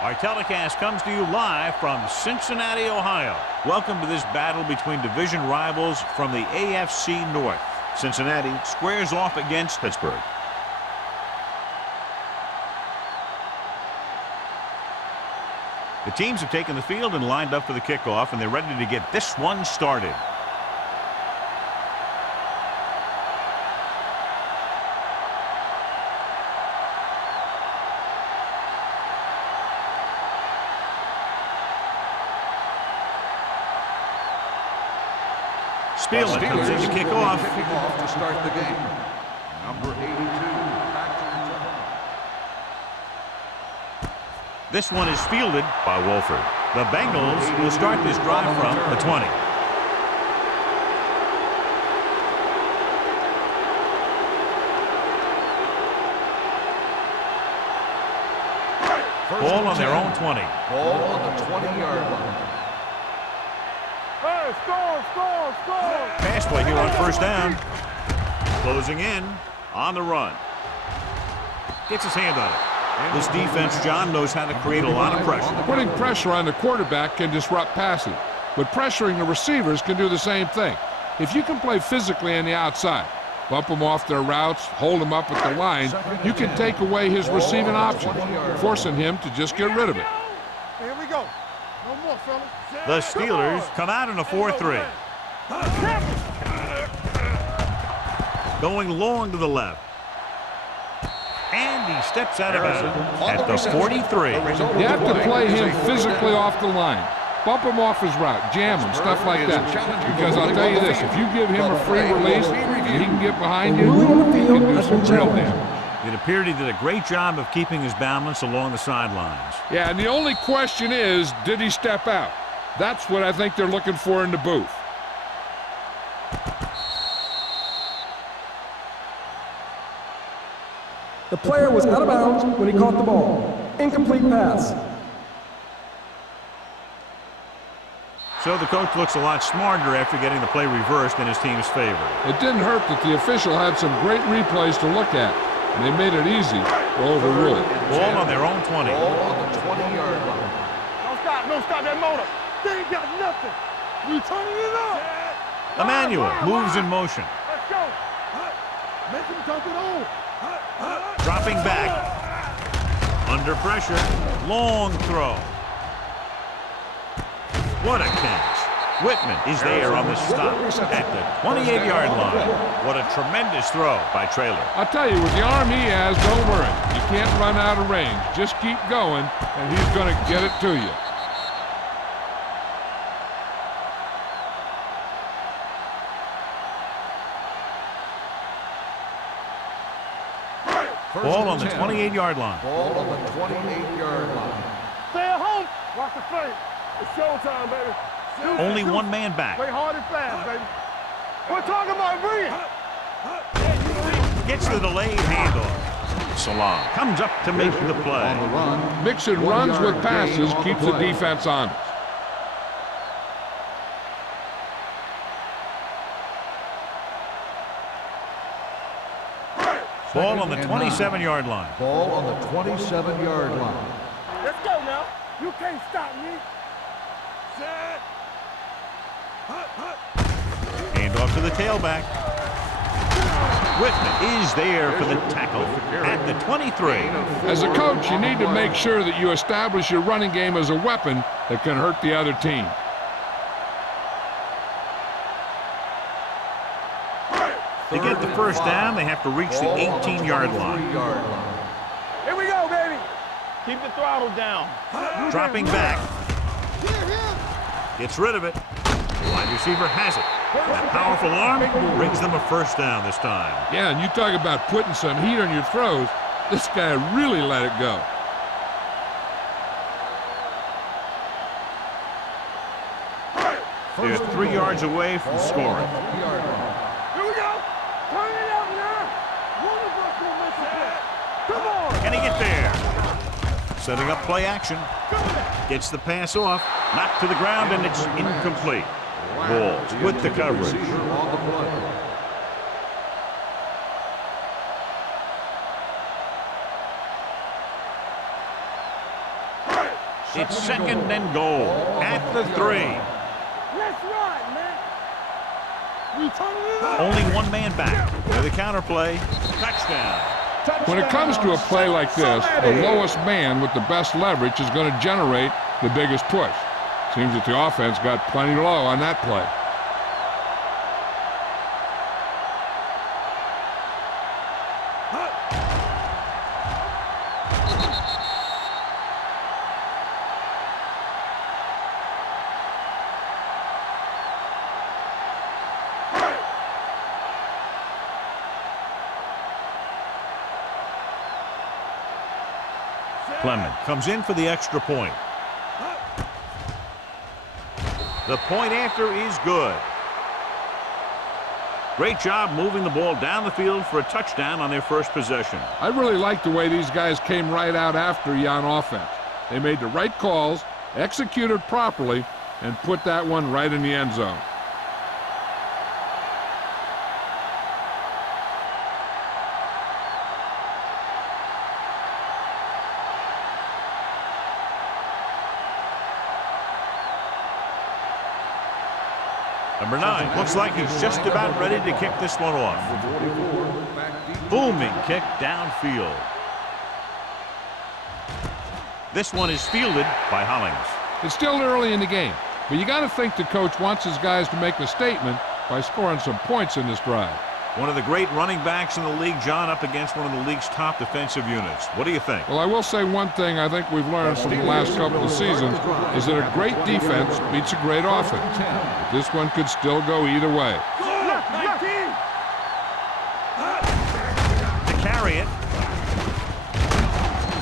Our telecast comes to you live from Cincinnati, Ohio. Welcome to this battle between division rivals from the AFC North. Cincinnati squares off against Pittsburgh. The teams have taken the field and lined up for the kickoff, and they're ready to get this one started. Spielman comes in to kick off. To start the game. Number 82. This one is fielded by Wolford. The Bengals will start this drive from the 20. Ball on their own 20. Ball on the 20-yard line. Hey, score! Pass play here on first down. Closing in on the run. Gets his hand on it. This defense, John, knows how to create a lot of pressure. Putting pressure on the quarterback can disrupt passing, but pressuring the receivers can do the same thing. If you can play physically on the outside, bump them off their routes, hold them up at the line, you can take away his receiving options, forcing him to just get rid of it. Here we go. No more, fellas. The Steelers come out in a 4-3. Going long to the left. And he steps out of bounds at the 43. You have to play him physically off the line. Bump him off his route, jam him, stuff like that. Because I'll tell you this, if you give him a free release and he can get behind you, he can do some real damage. It appeared he did a great job of keeping his balance along the sidelines. Yeah, and the only question is, did he step out? That's what I think they're looking for in the booth. The player was out of bounds when he caught the ball. Incomplete pass. So the coach looks a lot smarter after getting the play reversed in his team's favor. It didn't hurt that the official had some great replays to look at, and they made it easy to overrule it. Ball on their own 20. Ball on the 20-yard line. Don't stop that motor. They ain't got nothing. We turning it up. Emmanuel moves in motion. Let's go. Make him dump it on. Dropping back. Under pressure. Long throw. What a catch. Whitman is there on the stop at the 28-yard line. What a tremendous throw by Traylor. I'll tell you, with the arm he has, don't worry. You can't run out of range. Just keep going, and he's going to get it to you. Ball on the 28-yard line. Ball on the 28-yard line. Stay at home. Watch the play. It's showtime, baby. Only one man back. Play hard and fast, baby. We're talking about brilliant. Gets the delayed handoff. Salah comes up to make the play. On the run. Mixing runs with passes keeps the defense honest. Ball on the 27-yard line. Ball on the 27-yard line. Let's go now. You can't stop me. Set. Handoff to the tailback. Whitman is there for the tackle at the 23. As a coach, you need to make sure that you establish your running game as a weapon that can hurt the other team. To get the first down, they have to reach the 18-yard line. Here we go, baby. Keep the throttle down. Dropping back. Gets rid of it. Wide receiver has it. That powerful arm brings them a first down this time. Yeah, and you talk about putting some heat on your throws. This guy really let it go. They're 3 yards away from scoring. Here we go. Turn it up now. One of us will miss it. Come on. Can he get there? Setting up play action. Gets the pass off. Knocked to the ground, and it's incomplete. Balls with the coverage. It's second and goal at the 3. Let's ride, man. We turning it up. Only one man back. With a counter play. Touchdown. When it comes to a play like this, the lowest man with the best leverage is going to generate the biggest push. Seems that the offense got plenty low on that play. Clement comes in for the extra point. The point after is good. Great job moving the ball down the field for a touchdown on their first possession. I really like the way these guys came right out after you on offense. They made the right calls, executed properly, and put that one right in the end zone. Number 9 looks like he's just about ready to kick this one off. Booming kick downfield. This one is fielded by Hollings. It's still early in the game, but you got to think the coach wants his guys to make a statement by scoring some points in this drive. One of the great running backs in the league, John, up against one of the league's top defensive units. What do you think? Well, I will say one thing I think we've learned from the last couple of seasons is that a great defense beats a great offense. But this one could still go either way. To carry it,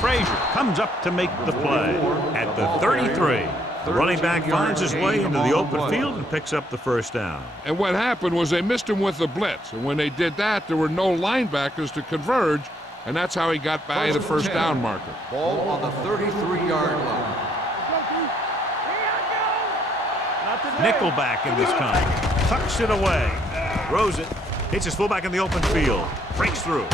Frazier comes up to make the play at the 33. The running back finds his way into the open field and picks up the first down. And what happened was they missed him with the blitz. And when they did that, there were no linebackers to converge, and that's how he got by the first down marker. Ball on the 33-yard line. Nickelback in this time. Tucks it away. Throws it. Hits his fullback in the open field. Breaks through.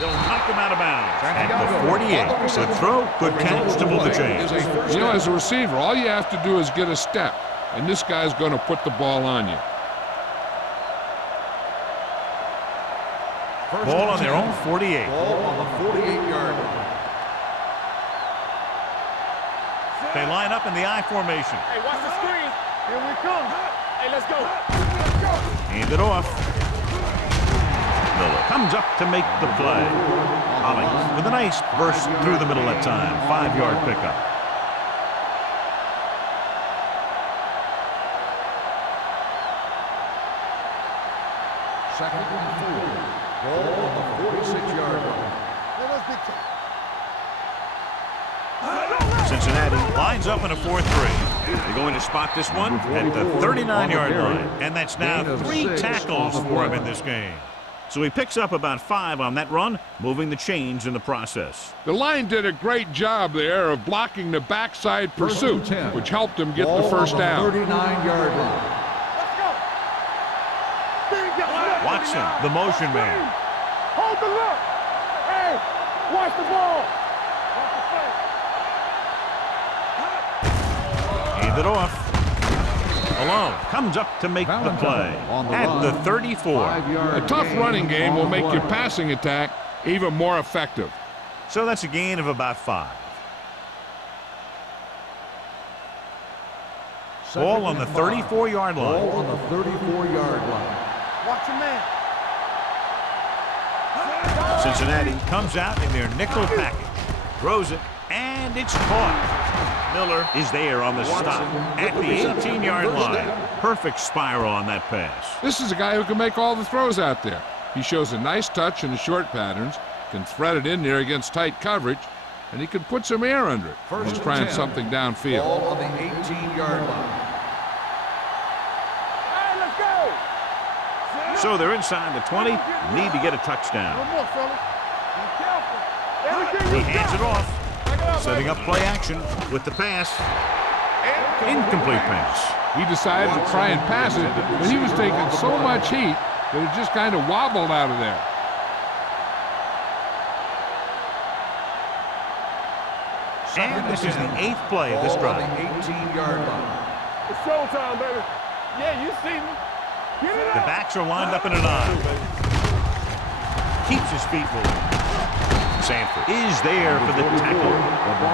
They'll knock him out of bounds at the 48. Good throw, good catch to move the chains. You know, as a receiver, all you have to do is get a step, and this guy's going to put the ball on you. Ball on their own 48. Ball on the 48-yard line. They line up in the I formation. Hey, watch the screen. Here we come. Hey, let's go. Hand it off. Miller comes up to make the play. Hollings with a nice burst through the middle that time. 5-yard pickup. Second and 4. Ball on the 46-yard line. Cincinnati lines up in a 4-3. They're going to spot this one at the 39-yard line. And that's now 3 tackles for him in this game. So he picks up about 5 on that run, moving the chains in the process. The line did a great job there of blocking the backside pursuit, which helped him get the first down. 39-yard line. Watson, the motion man. Hold the look. Hey, watch the ball. Hand it off. Alone comes up to make the play at the 34. A tough running game will make your passing attack even more effective. So that's a gain of about 5. Ball on the 34-yard line. Ball on the 34-yard line. Watch your man. Cincinnati comes out in their nickel package. Throws it, and it's caught. Miller is there on the stop at the 18-yard line. Perfect spiral on that pass. This is a guy who can make all the throws out there. He shows a nice touch in the short patterns, can thread it in there against tight coverage, and he can put some air under it. He's trying something downfield. Ball on the 18-yard line. Hey, let's go. So they're inside the 20. Need to get a touchdown. One more, fellas. Be careful. Everything He you hands got. it off. Setting up play action with the pass. Incomplete pass. He decided to try and pass it, but he was taking so much heat that it just kind of wobbled out of there. And this is the 8th play of this Ball drive. on the 18-yard line. It's showtime, baby. Yeah, you see me. Get it The out. backs are lined up in an I. Keeps his feet moving. Sanford is there for the tackle.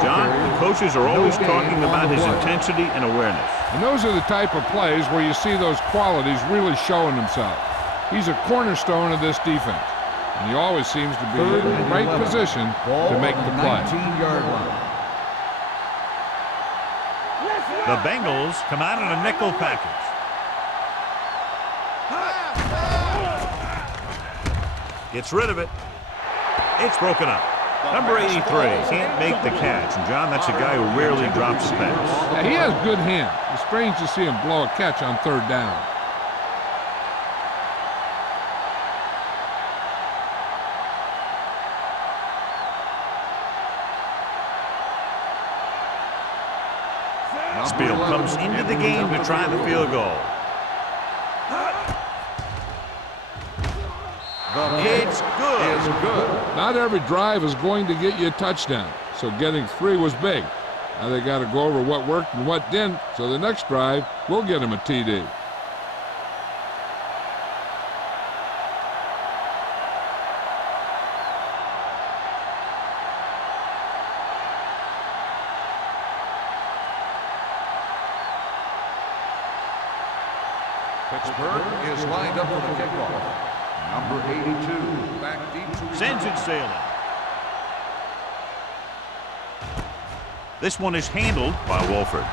John, the coaches are always talking about his intensity and awareness. And those are the type of plays where you see those qualities really showing themselves. He's a cornerstone of this defense, and he always seems to be in the right position to make the play. 19-yard line. The Bengals come out in a nickel package. Gets rid of it. It's broken up. Number 83 can't make the catch. And, John, that's a guy who rarely drops a pass. Yeah, he has good hands. It's strange to see him blow a catch on 3rd down. Spiel comes into the game to try the field goal. It's good. Is good. Not every drive is going to get you a touchdown, so getting 3 was big. Now they got to go over what worked and what didn't, so the next drive will get him a TD. Pittsburgh is lined up for the kickoff. Number 82, back deep to Sends it sailing. This one is handled by Wolford.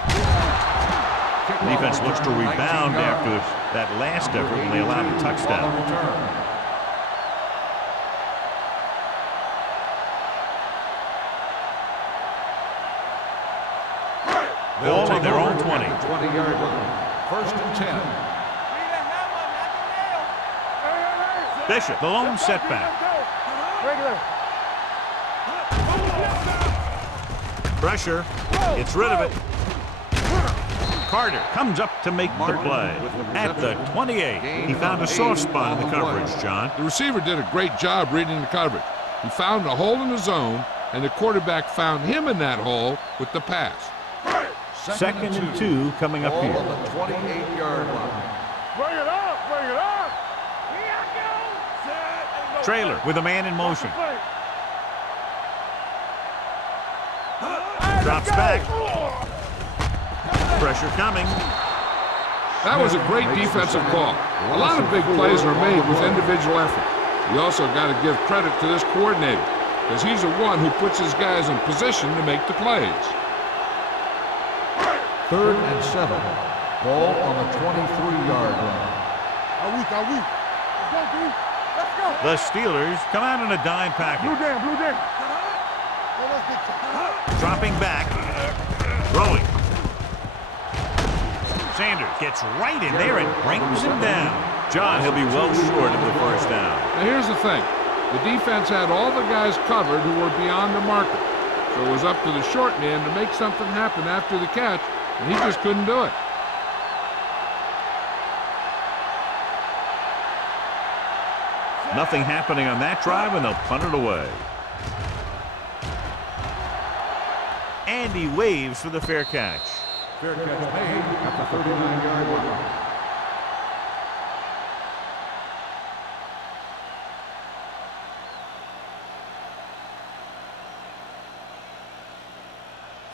The defense looks to rebound after that last effort when they allowed a touchdown. Ball on their own 20. 20-yard line. 1st and 10. Bishop, the lone setback. Pressure. Gets rid of it. Carter comes up to make the play. At the 28, he found a soft spot in the coverage, John. The receiver did a great job reading the coverage. He found a hole in the zone, and the quarterback found him in that hole with the pass. 2nd and 2 coming up here. Ball on the 28-yard line. Bring it up, bring it up. Trailer with a man in motion. Drops back. Pressure coming. That was a great defensive call. A lot of big plays are made with individual effort. You also got to give credit to this coordinator, because he's the one who puts his guys in position to make the plays. 3rd and 7. Ball on the 23-yard line. Let's go. The Steelers come out in a dime package. Blue jam. Dropping back. Throwing. Sanders gets right in there and brings him down. John, he'll be well short of the 1st down. Now here's the thing. The defense had all the guys covered who were beyond the marker. So it was up to the short man to make something happen after the catch, and he just couldn't do it. Nothing happening on that drive, and they'll punt it away. And he waves for the fair catch. Fair catch made at the 39-yard line.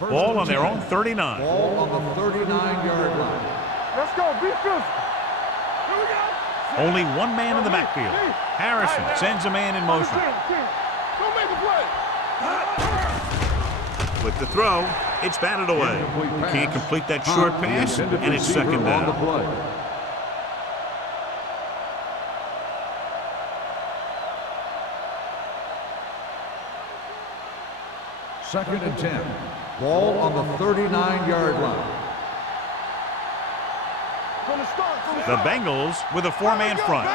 Ball on their own 39. Ball on the 39-yard line. Let's go. Be physical. Here we go. Only one man in the backfield. Harrison sends a man in motion. Don't make a play. With the throw, it's batted away. Can't complete that short pass, and it's 2nd down. Second and 10. Ball on the 39-yard line. The Bengals with a 4-man front.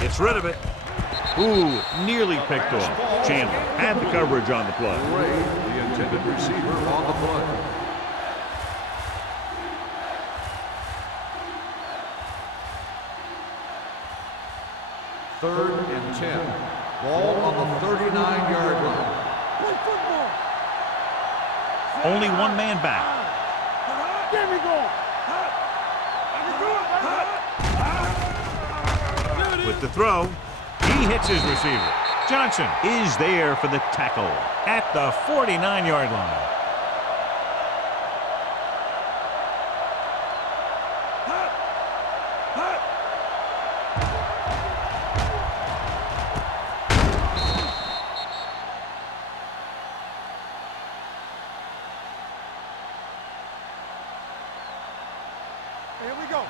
Gets rid of it. Ooh, nearly picked off. Chandler had the coverage on the play. Ray, the intended receiver on the play. Third and 10. Ball on the 39-yard line. Play football. Only one man back. There we go. With the throw, he hits his receiver. Johnson is there for the tackle at the 49-yard line. Here we go.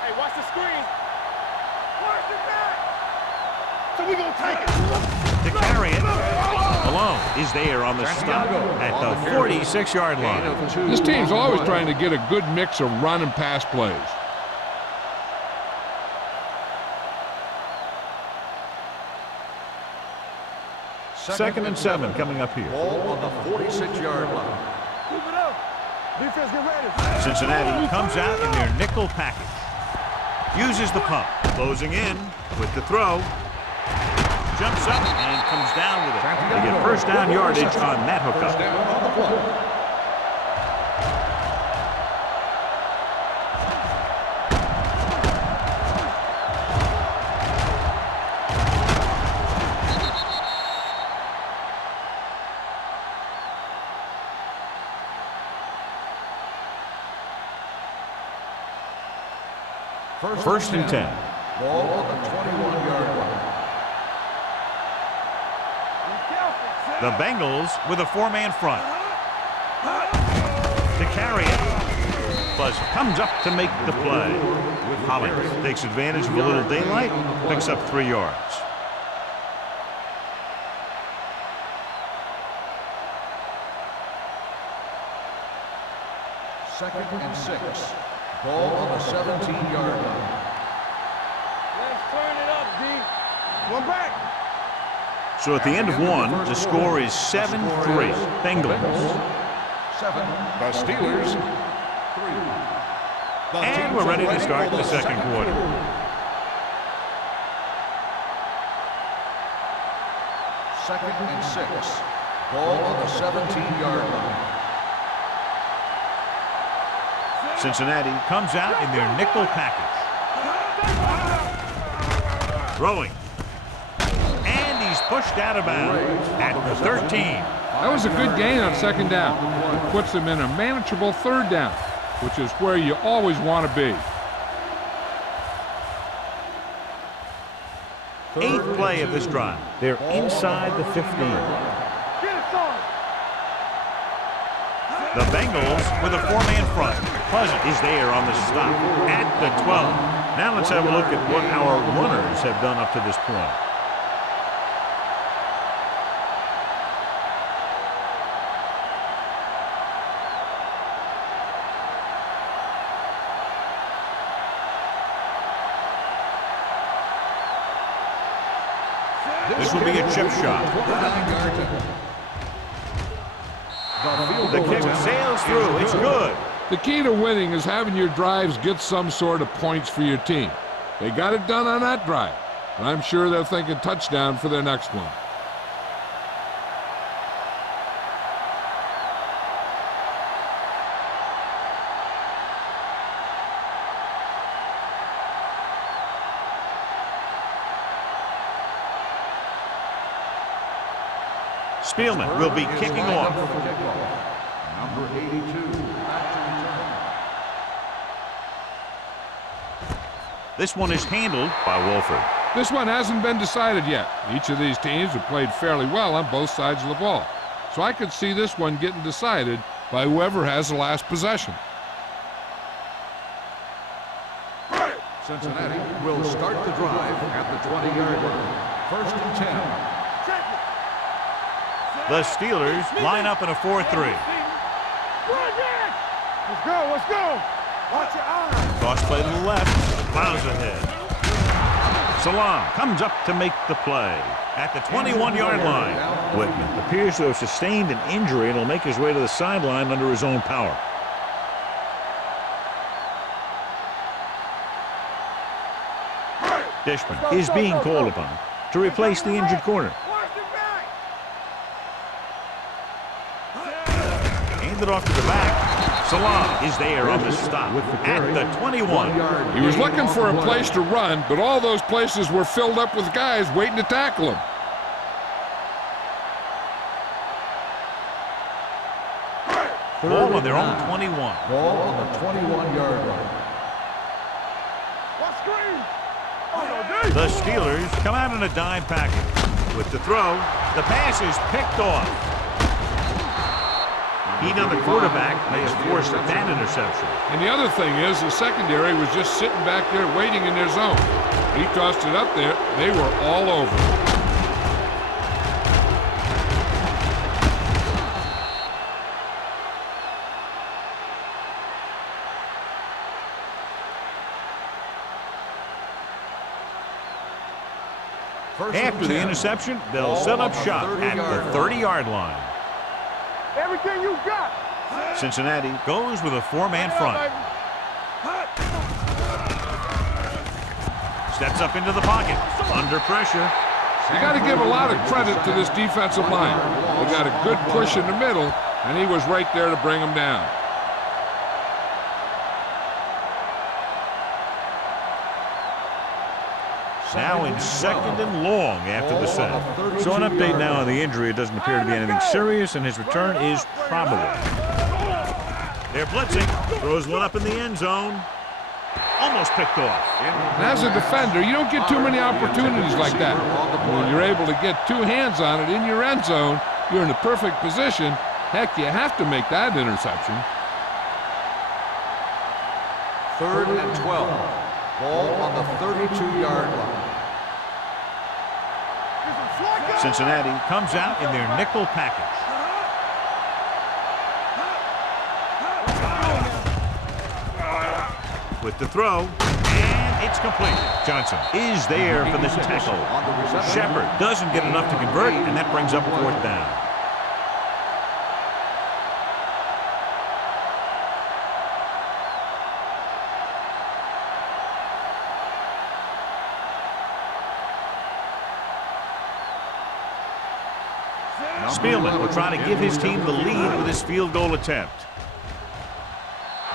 Hey, watch the screen. Watch the back. So we gonna take it. To carry it, Malone is there on the stop at the 46-yard line. This team's always trying to get a good mix of run and pass plays. Second and 7 coming up here. Ball on the 46-yard line. Keep it up. Defense, get ready. Cincinnati comes out in their nickel package. Uses the pump. Closing in with the throw. Jumps up and comes down with it. They get first down yardage on that First hookup. down on the play. First and 10. Ball on the 21-yard line. The Bengals with a four-man front. To carry it. Buzz comes up to make the play. Hollins takes advantage of a little daylight, picks up 3 yards. Second and 6. Ball on the 17-yard line. Let's turn it up, D. One back. So at the end of one, the score is 7-3. Bengals. 7. The Steelers. 3. And we're ready to start the second quarter. Second and 6. Ball on the 17-yard line. Cincinnati comes out in their nickel package. Throwing. And he's pushed out of bounds at the 13. That was a good gain on second down. It puts them in a manageable third down, which is where you always want to be. 8th play of this drive. They're inside the 15. Get it started. The Bengals with a four-man front. Pleasant is there on the stop at the 12. Now let's have a look at what our runners have done up to this point. This will be a chip shot. 49-yard line. The kick sails through. It's good. The key to winning is having your drives get some sort of points for your team. They got it done on that drive, and I'm sure they're thinking touchdown for their next one. Spielman will be kicking off. Number 82. This one is handled by Wolford. This one hasn't been decided yet. Each of these teams have played fairly well on both sides of the ball. So I could see this one getting decided by whoever has the last possession. Cincinnati will start the drive at the 20-yard line. First and 10. The Steelers line up in a 4-3. Let's go, let's go. Watch your eyes. Cross play to the left. Plows ahead. Salam comes up to make the play at the 21-yard line. Whitman appears to have sustained an injury and will make his way to the sideline under his own power. Dishman is being called upon. to replace the injured corner. Hand it off to the back. Salah is there on the stop at the 21. He was looking for a place to run, but all those places were filled up with guys waiting to tackle him. Ball on their own 21. Ball on the 21-yard line. The Steelers come out in a dime package. With the throw, the pass is picked off. He, now the quarterback, may have forced that interception. And the other thing is, the secondary was just sitting back there waiting in their zone. He tossed it up there. They were all over it. After the interception, they'll set up shop at the 30-yard line. Everything you got. Cincinnati goes with a four-man front. Steps up into the pocket. Under pressure. You got to give a lot of credit to this defensive line. They got a good push in the middle, and he was right there to bring them down. Now in second and long after the set. So an update now on the injury. It doesn't appear to be anything serious, and his return is probable. They're blitzing. Throws one up in the end zone. Almost picked off. And as a defender, you don't get too many opportunities like that. When you're able to get two hands on it in your end zone, you're in the perfect position. Heck, you have to make that interception. 3rd and 12. Ball on the 32-yard line. Cincinnati comes out in their nickel package. With the throw, and it's complete. Johnson is there for this tackle. Shepard doesn't get enough to convert, and that brings up 4th down. Spielman will try to give his team the lead with his field goal attempt.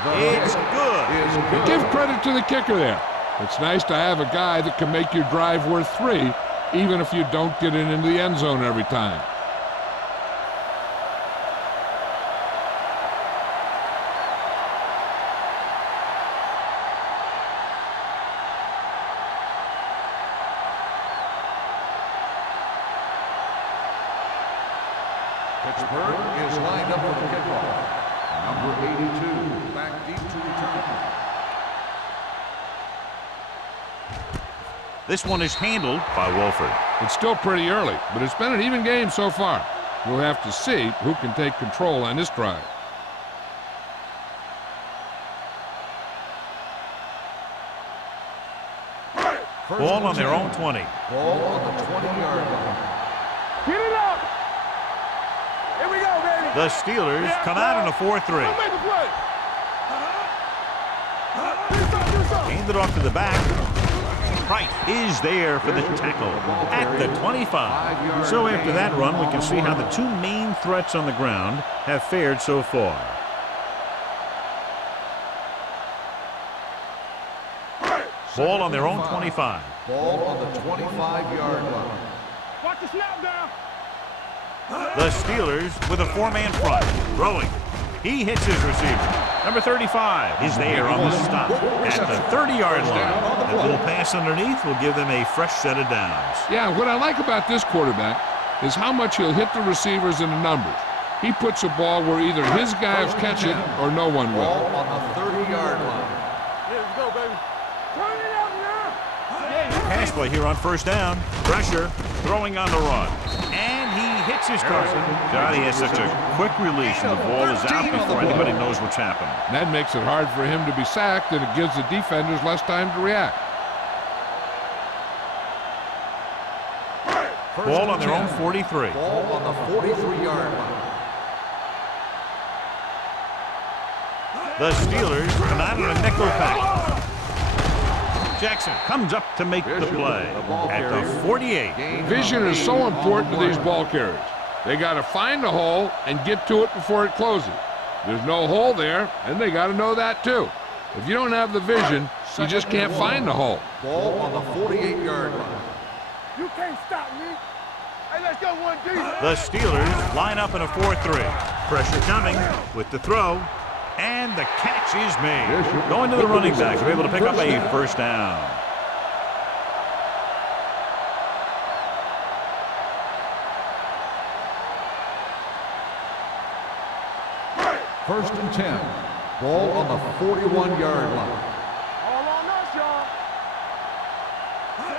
It's good. Give credit to the kicker there. It's nice to have a guy that can make your drive worth 3, even if you don't get it into the end zone every time. Pittsburgh is lined up for the kickoff. Number 82, back deep to return. This one is handled by Wolford. It's still pretty early, but it's been an even game so far. We'll have to see who can take control on this drive. Ball on their own 20. Ball on the 20-yard line. Get it up. Here we go, baby. The Steelers come out in a 4-3. Don't make a play. Hand it off to the back. Price is there for the tackle at the 25. So after that run, we can see how the two main threats on the ground have fared so far. Ball on their own 25. Ball on the 25-yard line. Watch the snap down. The Steelers with a four-man front. Throwing. He hits his receiver. Number 35 is there on the stop at the 30-yard line. That little pass underneath will give them a fresh set of downs. Yeah, what I like about this quarterback is how much he'll hit the receivers in the numbers. He puts a ball where either his guys catch it or no one will. Ball on the 30-yard line. Here we go, baby. Turn it up now. Pass play here on 1st down. Pressure. Throwing on the run. And he hits his target. God, he has such a quick release, and the ball is out before anybody knows what's happened. And that makes it hard for him to be sacked, and it gives the defenders less time to react. Ball on their own 43. Ball on the 43-yard line. The Steelers come out in a nickel pack. Jackson comes up to make the play at the 48. Vision is so important to these ball carriers. They got to find the hole and get to it before it closes. There's no hole there, and they got to know that too. If you don't have the vision, you just can't find the hole. Ball on the 48-yard line. You can't stop me. Hey, let's go 1D. The Steelers line up in a 4-3. Pressure coming with the throw, and the catch is made. Going to the running backs, they're able to pick up a first down. First and 10. Ball on the 41-yard line. All on us, y'all.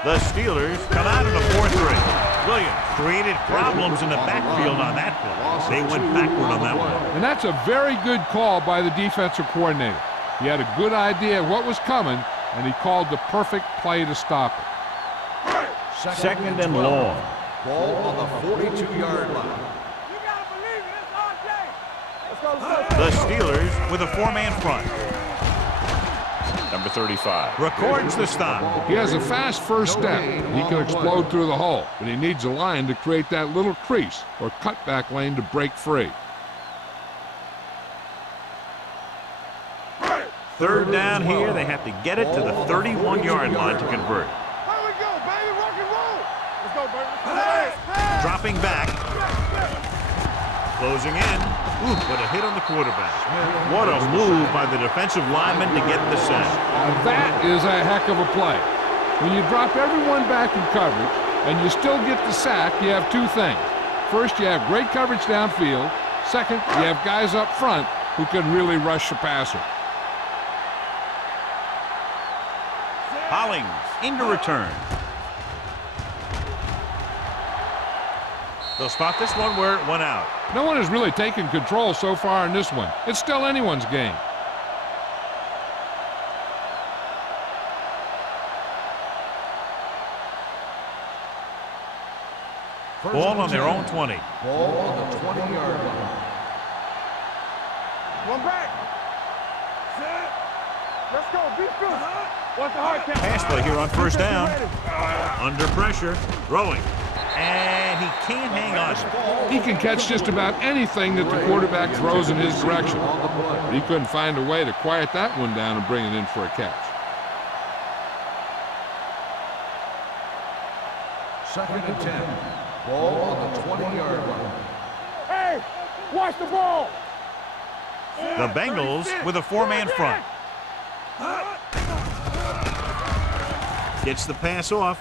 The Steelers come out in a 4-3. Williams created problems in the backfield on that play. They went backward on that one. And that's a very good call by the defensive coordinator. He had a good idea of what was coming, and he called the perfect play to stop it. Second and long. Ball on the 42-yard line. You gotta believe it. It's RJ. Let's go. The Steelers with a 4-man front. Number 35 records the stop. He has a fast first step. He can explode through the hole, but he needs a line to create that little crease or cutback lane to break free. Third down here. They have to get it to the 31-yard line to convert. Here we go, baby. Rock and roll. Let's go, baby. Dropping back. Closing in. Ooh, but a hit on the quarterback. What a move by the defensive lineman to get the sack. Now that is a heck of a play. When you drop everyone back in coverage and you still get the sack, you have two things. First, you have great coverage downfield. Second, you have guys up front who can really rush the passer. Hollings into return. They'll spot this one where it went out. No one has really taken control so far in this one. It's still anyone's game. Ball on their own 20. Ball on the 20-yard line. One back. Let's go. Be good. What's the hard count? Pass play here on first down. Under pressure. Throwing. And he can't hang on. He can catch just about anything that the quarterback throws in his direction. He couldn't find a way to quiet that one down and bring it in for a catch. Second and 10. Ball on the 20-yard line. Hey, watch the ball. The Bengals with a 4-man front. Gets the pass off.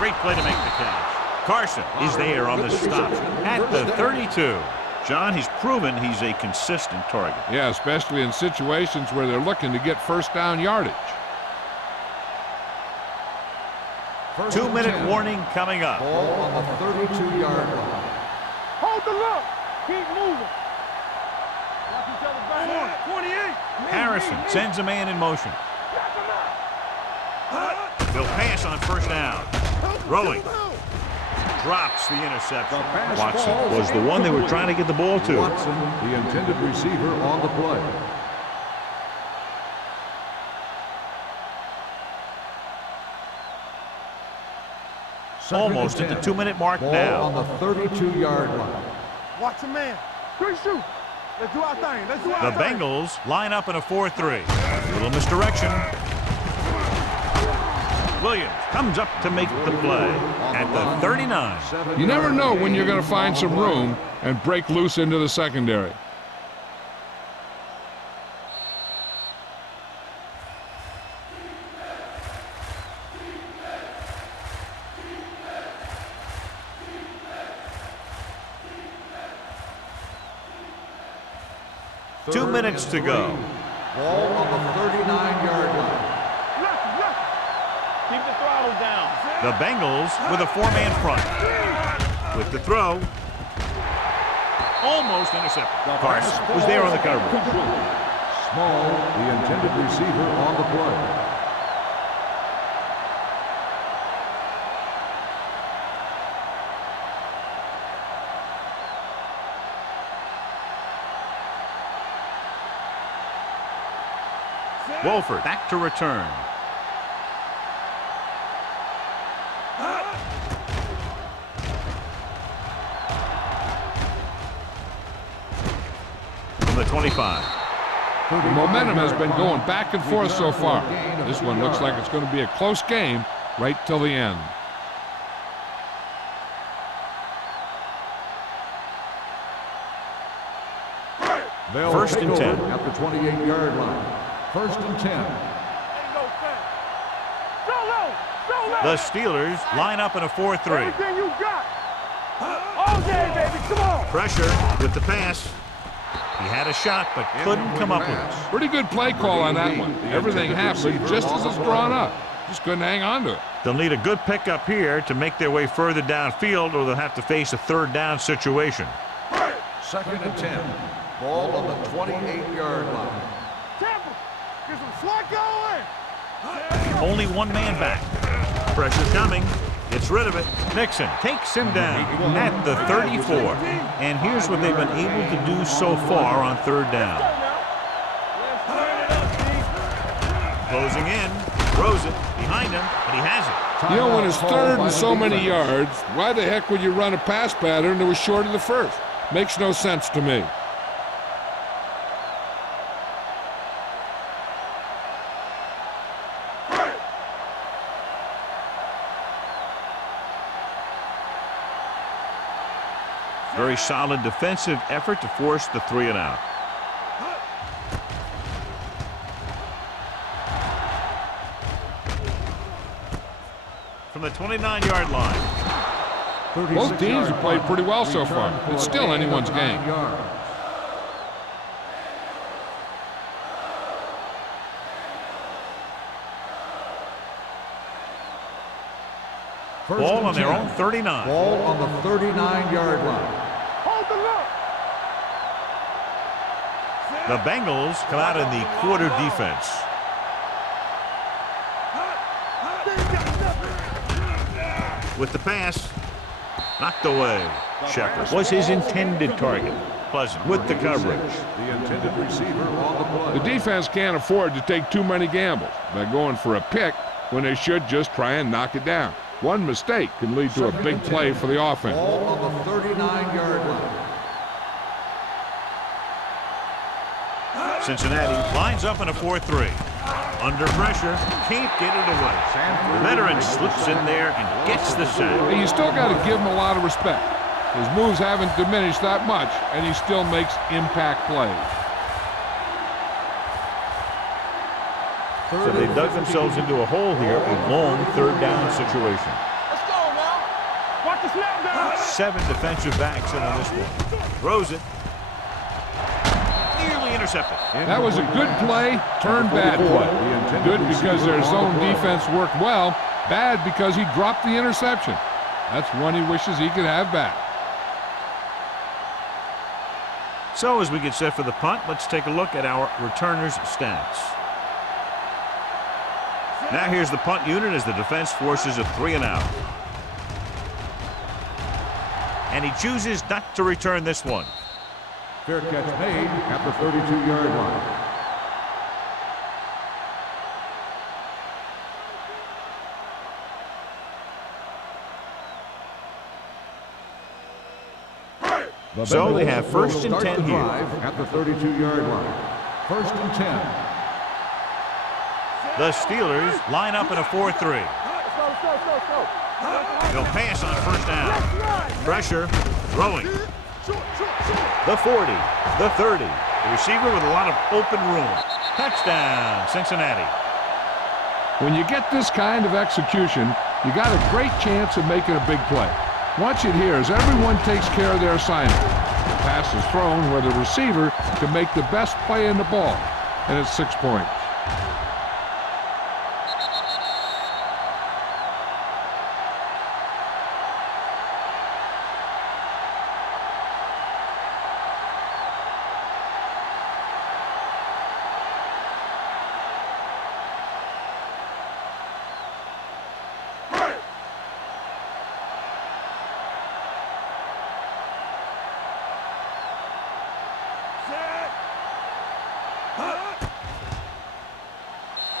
Great play to make the catch. Carson is there on the stop at the 32. John, he's proven he's a consistent target. Yeah, especially in situations where they're looking to get first down yardage. 2-minute warning coming up. Ball on the 32-yard line. Hold the look. Keep moving. Watch each other back. 28. Harrison sends a man in motion. They'll pass on first down. Throwing. Drops the interception. Watson was the one they were trying to get the ball to. Watson, the intended receiver on the play. Almost at the 2-minute mark Ball now. on the 32-yard line. Watch a man. Quick shoot. Let's do our thing. Let's do our The thing. Bengals line up in a 4-3. Little misdirection. Williams comes up to make the play at the 39. You never know when you're going to find some room and break loose into the secondary. Two minutes to go. Ball on the 39-yard line. Keep the throttle down. The Bengals with a 4-man front. With the throw. Almost intercepted. Carson was there on the coverage. Small, the intended receiver on the play. Wolford back to return. from the 25. The momentum has been going back and forth so far. This one looks like it's going to be a close game right till the end. First and 10 at the 28-yard line. First and 10. The Steelers line up in a 4-3. Everything you got. All day, baby. Come on. Pressure with the pass. He had a shot, but couldn't come up with it. Pretty good play call on that one. Everything happened just as it's drawn up. Just couldn't hang on to it. They'll need a good pickup here to make their way further downfield, or they'll have to face a third down situation. Second and 10. Ball on the 28-yard line. Tampa, get some slot going. Only one man back. Pressure coming. Gets rid of it. Nixon takes him down at the 34. And here's what they've been able to do so far on third down. Closing in. Throws it behind him, and he has it. You know, when it's third and so many yards, why the heck would you run a pass pattern that was short of the first? Makes no sense to me. Very solid defensive effort to force the 3 and out. From the 29-yard line. Both teams have played pretty well so far. It's still anyone's game. Ball on their own 39. Ball on the 39-yard line. Hold the look. The Bengals come out in the quarter defense. With the pass, knocked away. Shepard was his intended target. Pleasant with the coverage. The intended receiver on the play. The defense can't afford to take too many gambles by going for a pick when they should just try and knock it down. One mistake can lead to a big play for the offense. Ball on the 39-yard line. Cincinnati lines up in a 4-3. Under pressure, can't get it away. The veteran slips in there and gets the sack. Hey, you still got to give him a lot of respect. His moves haven't diminished that much, and he still makes impact plays. So they dug themselves into a hole here, a long third down situation. Let's go now. Watch the snap down. 7 defensive backs in on this one. Throws it. Nearly intercepted. That was a good play, turned bad play. Good because their zone defense worked well. Bad because he dropped the interception. That's one he wishes he could have back. So as we get set for the punt, let's take a look at our returners' stats. Now here's the punt unit as the defense forces a 3 and out. And he chooses not to return this one. Fair catch made at the 32-yard line. So they have first and 10 here. At the 32-yard line. First and 10. The Steelers line up in a 4-3. They'll pass on first down. Pressure, throwing. The 40, the 30. The receiver with a lot of open room. Touchdown, Cincinnati. When you get this kind of execution, you got a great chance of making a big play. Watch it here as everyone takes care of their assignment. The pass is thrown where the receiver can make the best play in the ball, and it's 6 points.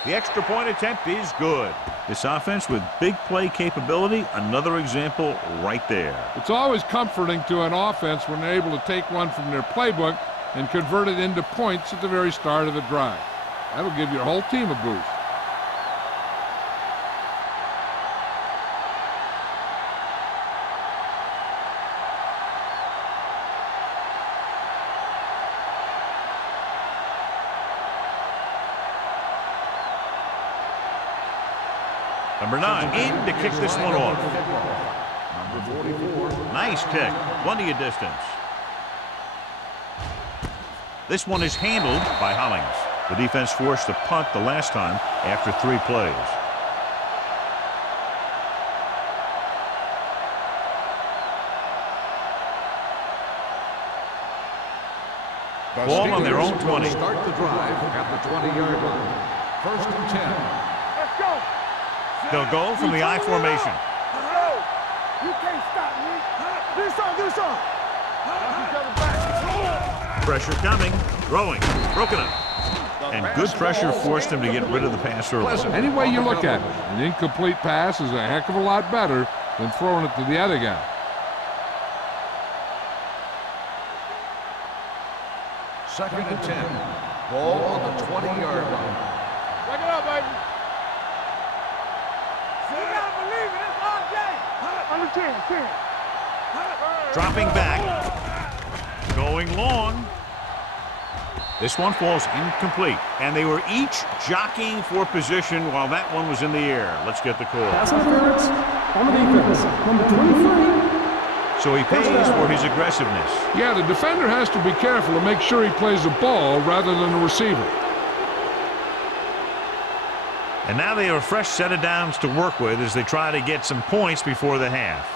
The extra point attempt is good. This offense with big play capability, another example right there. It's always comforting to an offense when they're able to take one from their playbook and convert it into points at the very start of the drive. That'll give your whole team a boost. Number 9 in to kick this one off. Number 44. Nice kick. Plenty of distance. This one is handled by Hollings. The defense forced a punt the last time after 3 plays. Ball on their own 20. Start the drive at the 20-yard line. 1st and 10. Let's go. They'll go from the I formation. Go. You can't stop me. Do something. Pressure coming. Throwing. Broken up. And good pressure forced him to get rid of the pass early. Any way you look at it, an incomplete pass is a heck of a lot better than throwing it to the other guy. 2nd and 10. Ball on the 20-yard line. Back it up, baby. You gotta believe it. It's all day. Under 10. Dropping back. Going long. This one falls incomplete. And they were each jockeying for position while that one was in the air. Let's get the call. Pass interference on the defense. Number 23. So he pays for his aggressiveness. Yeah, the defender has to be careful to make sure he plays the ball rather than the receiver. And now they have a fresh set of downs to work with as they try to get some points before the half.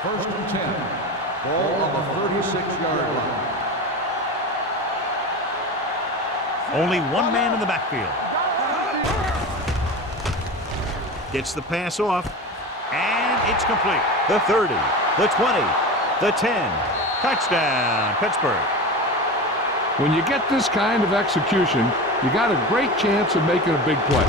1st and 10. Ball on the 36-yard line. Only one man in the backfield. Gets the pass off. And it's complete. The 30, the 20, the 10. Touchdown, Pittsburgh. When you get this kind of execution, you got a great chance of making a big play.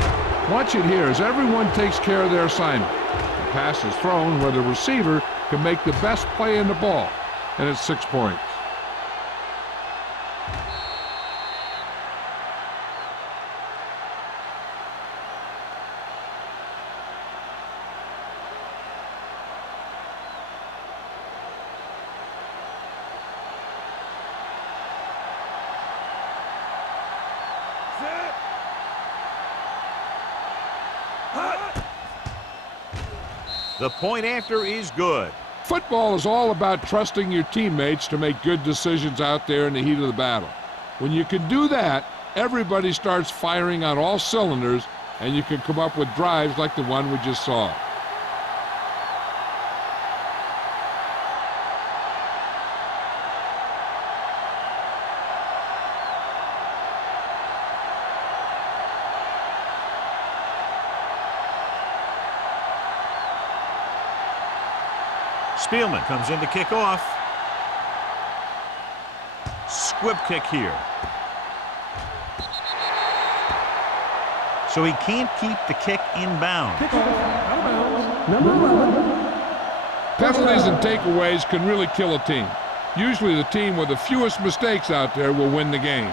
Watch it here as everyone takes care of their assignment. The pass is thrown where the receiver can make the best play in the ball, and it's 6 points. The point after is good. Football is all about trusting your teammates to make good decisions out there in the heat of the battle. When you can do that, everybody starts firing on all cylinders, and you can come up with drives like the one we just saw. Spielman comes in to kick off. Squib kick here. So he can't keep the kick inbound. Kickoff out of bounds. Number 11. Penalties and takeaways can really kill a team. Usually the team with the fewest mistakes out there will win the game.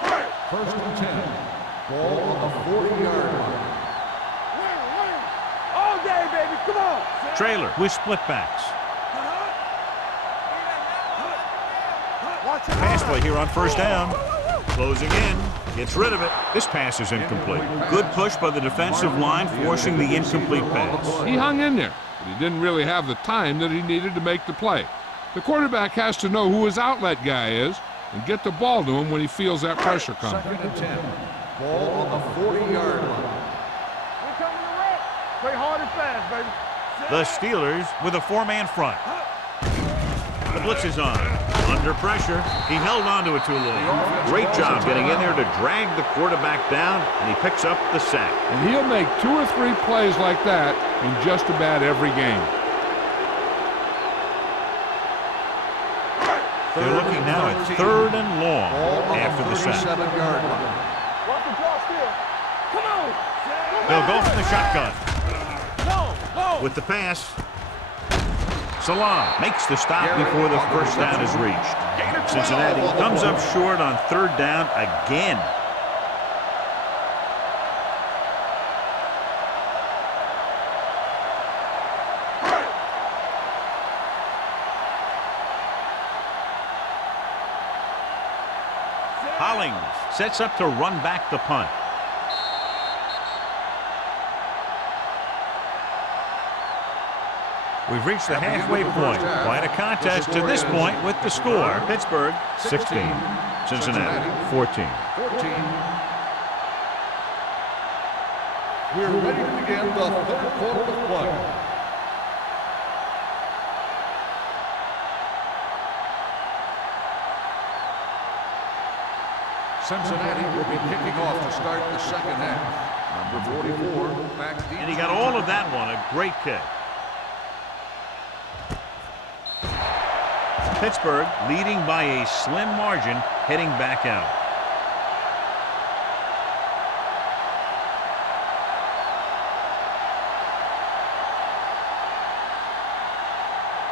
1st and 10. Ball on the 40-yard line. All day, baby. Come on. Trailer with split backs. Pass play here on 1st down. Closing in. Gets rid of it. This pass is incomplete. Good push by the defensive line, forcing the incomplete pass. He hung in there, but he didn't really have the time that he needed to make the play. The quarterback has to know who his outlet guy is and get the ball to him when he feels that pressure coming. 2nd and 10. Ball on the 40-yard line. We're coming to wreck. Play hard and fast, baby. The Steelers with a 4-man front. The blitz is on. Under pressure. He held on to it too long. Great job getting in there to drag the quarterback down, and he picks up the sack. And he'll make 2 or 3 plays like that in just about every game. They're looking now at 3rd and long Ball on after the sack. 37-yard line. Watch the draw still. Come on. They'll go from the shotgun. Go. With the pass. Salah makes the stop before the first down is reached. Cincinnati comes up short on third down again. Hollings sets up to run back the punt. We've reached the halfway point. Quite a contest to this point with the score. Pittsburgh 16, Cincinnati 14. We're ready to begin the third quarter of play. Cincinnati will be kicking off to start the second half. Number 44, back deep. And he got all of that one. A great kick. Pittsburgh leading by a slim margin, heading back out.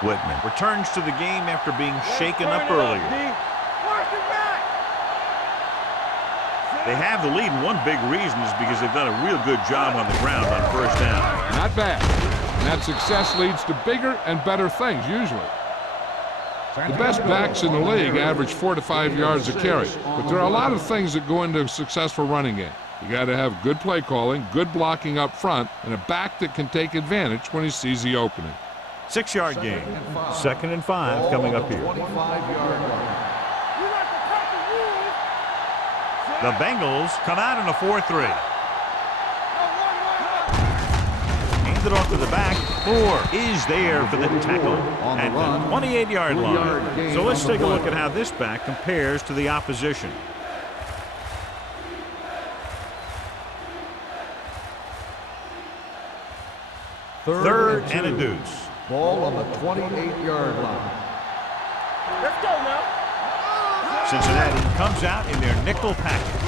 Whitman returns to the game after being shaken up earlier. They have the lead, and one big reason is because they've done a real good job on the ground on first down. Not bad. And that success leads to bigger and better things, usually. The best backs in the league average 4 to 5 yards a carry, but there are a lot of things that go into a successful running game. You got to have good play calling, good blocking up front, and a back that can take advantage when he sees the opening. 6-yard gain. 2nd and 5 coming up here. The Bengals come out in a 4-3. Handed off to the back. Moore is there for the tackle at the 28-yard line. So let's take a look at how this back compares to the opposition. Third and a deuce. Ball on the 28-yard line. Let's go now. Cincinnati comes out in their nickel package.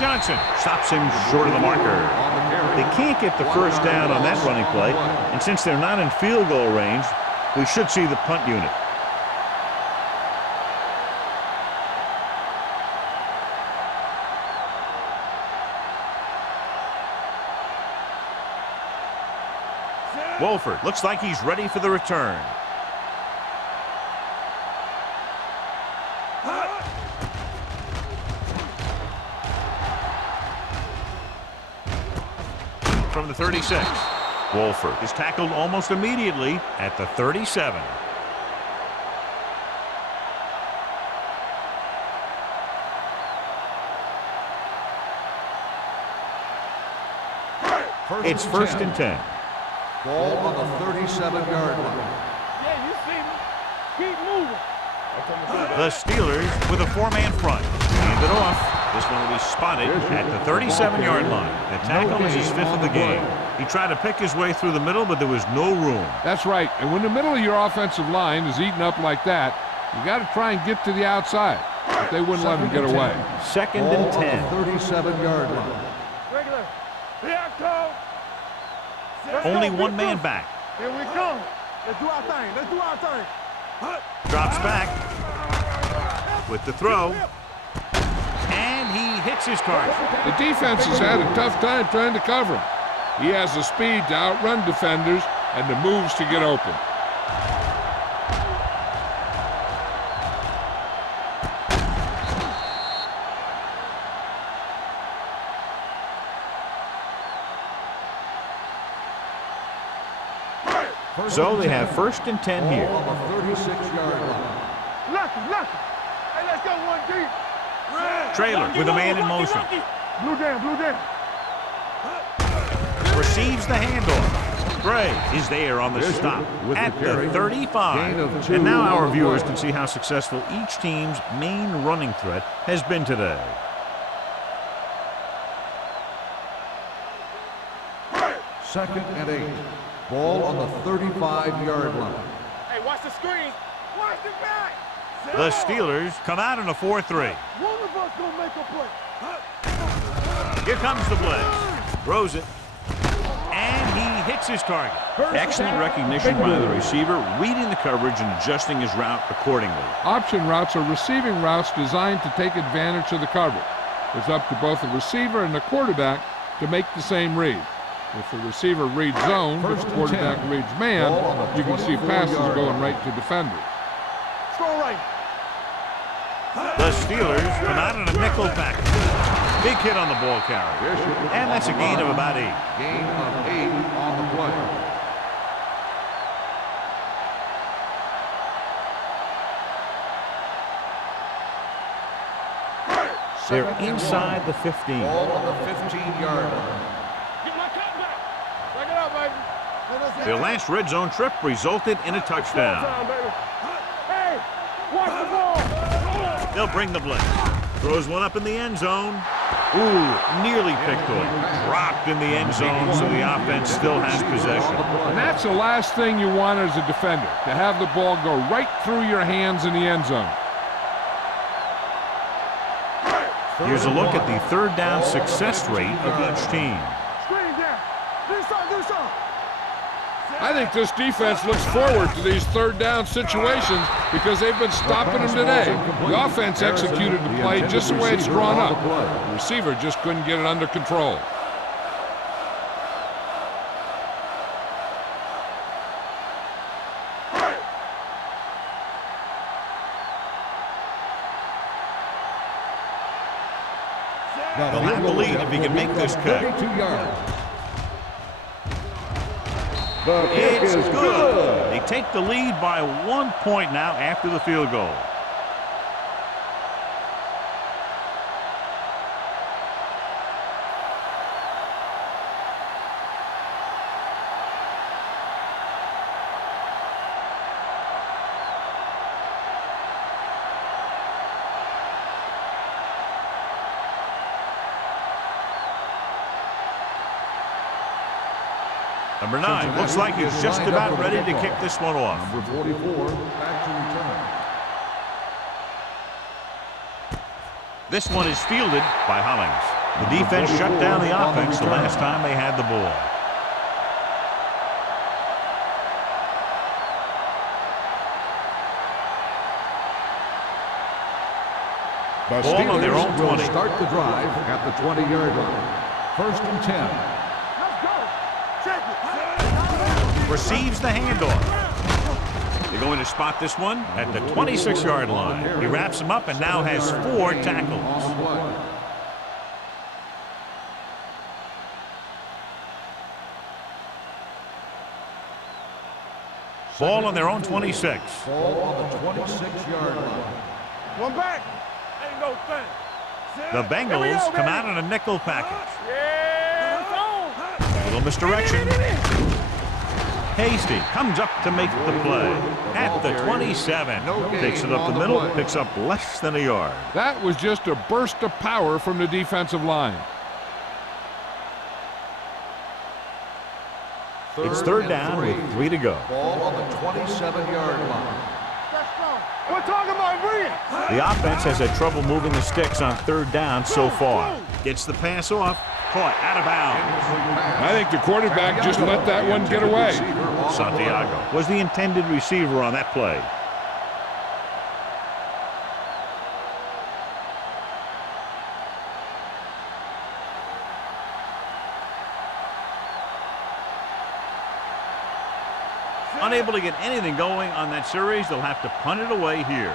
Johnson stops him short of the marker. They can't get the first down on that running play, and since they're not in field goal range, we should see the punt unit. Wolford looks like he's ready for the return. From the 36. Wolford is tackled almost immediately at the 37. It's 1st and 10. Ball on the 37-yard line. Yeah, you see me. Keep moving. The Steelers with a 4-man front. Hand it off. This one will be spotted at the 37-yard line. The tackle is his 5th of the game. He tried to pick his way through the middle, but there was no room. That's right. And when the middle of your offensive line is eaten up like that, you got to try and get to the outside. But they wouldn't let him get away. 2nd and 10. Ball on the 37-yard line. Regular. Here I come. Only one man back. Here we come. Let's do our thing. Let's do our thing. Drops back with the throw. And he hits his target. The defense has had a tough time trying to cover him. He has the speed to outrun defenders and the moves to get open. So they have 1st and 10 here. Ball on the 36-yard line. Lucky. Hey, let's go one deep. Trailer with a man in motion. Blue down. Receives the handoff. Gray is there on the stop at the 35. And now our viewers can see how successful each team's main running threat has been today. Second and 8. Ball on the 35-yard line. Hey, watch the screen. Watch the back. The Steelers come out in a 4-3. One of us gonna make a play. Here comes the blitz. Throws it. And he hits his target. Excellent recognition by the receiver, reading the coverage and adjusting his route accordingly. Option routes are receiving routes designed to take advantage of the coverage. It's up to both the receiver and the quarterback to make the same read. If the receiver reads zone, but the quarterback reads man, you can see passes going right to defenders. Strong right. The Steelers come out in a nickel package. Big hit on the ball carrier. And that's a gain of about 8. Gain of 8 on the play. They're inside the 15. Ball on the 15-yard line. Get my cut back. Back it up, baby. Their last red zone trip resulted in a touchdown. Hey, watch the ball. They'll bring the blitz. Throws one up in the end zone. Ooh, nearly picked off. Dropped in the end zone, so the offense still has possession. And that's the last thing you want as a defender, to have the ball go right through your hands in the end zone. Here's a look at the third down success rate of each team. Screen down. Do something. I think this defense looks forward to these third down situations because they've been stopping them today. The offense executed the play just the way it's drawn up. The receiver just couldn't get it under control. They'll have the lead if he can make this cut. 32 yards. It's good. They take the lead by 1 point now after the field goal. Number 9 looks like he's just about ready to kick this one off. Number 44, back to return. This one is fielded by Hollings. The defense shut down the offense the last time they had the ball. The Ball on their own Steelers will 20. start the drive at the 20-yard line. 1st and 10. Let's go. Check it. Receives the handoff. They're going to spot this one at the 26-yard line. He wraps him up and now has 4 tackles. On the play. Ball on their own 26. Ball on the 26-yard line. One back. Ain't no thing. The Bengals come out in a nickel package. Yeah, A little misdirection. Hasty comes up to make the play at the 27. Takes it up the middle, picks up less than a yard. That was just a burst of power from the defensive line. It's third down with 3 to go. Ball on the 27-yard line. we're talking about brilliant. The offense has had trouble moving the sticks on third down so far. Gets the pass off, caught out of bounds. I think the quarterback just let that one get away. Santiago was the intended receiver on that play. Unable to get anything going on that series, they'll have to punt it away here.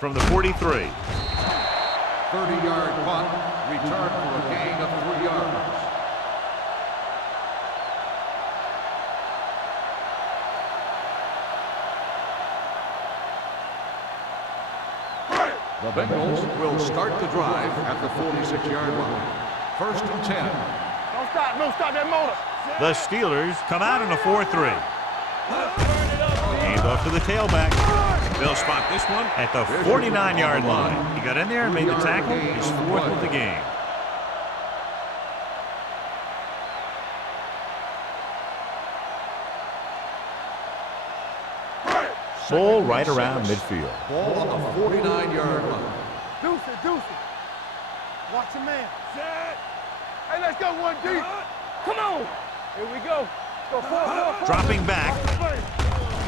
From the 43. 30-yard punt, return for a gain of 3 yards. The Bengals will start the drive at the 46-yard line. 1st and 10. Don't stop that motor. The Steelers come out in a 4-3. Hand off to the tailback. They'll spot this one at the 49-yard line. He got in there and made the tackle. His 4th of the game. Ball right around midfield. Ball on the 49-yard line. Deuce it. Watch your man. Set. Hey, let's go one deep. Come on. Here we go. Go four. Dropping back.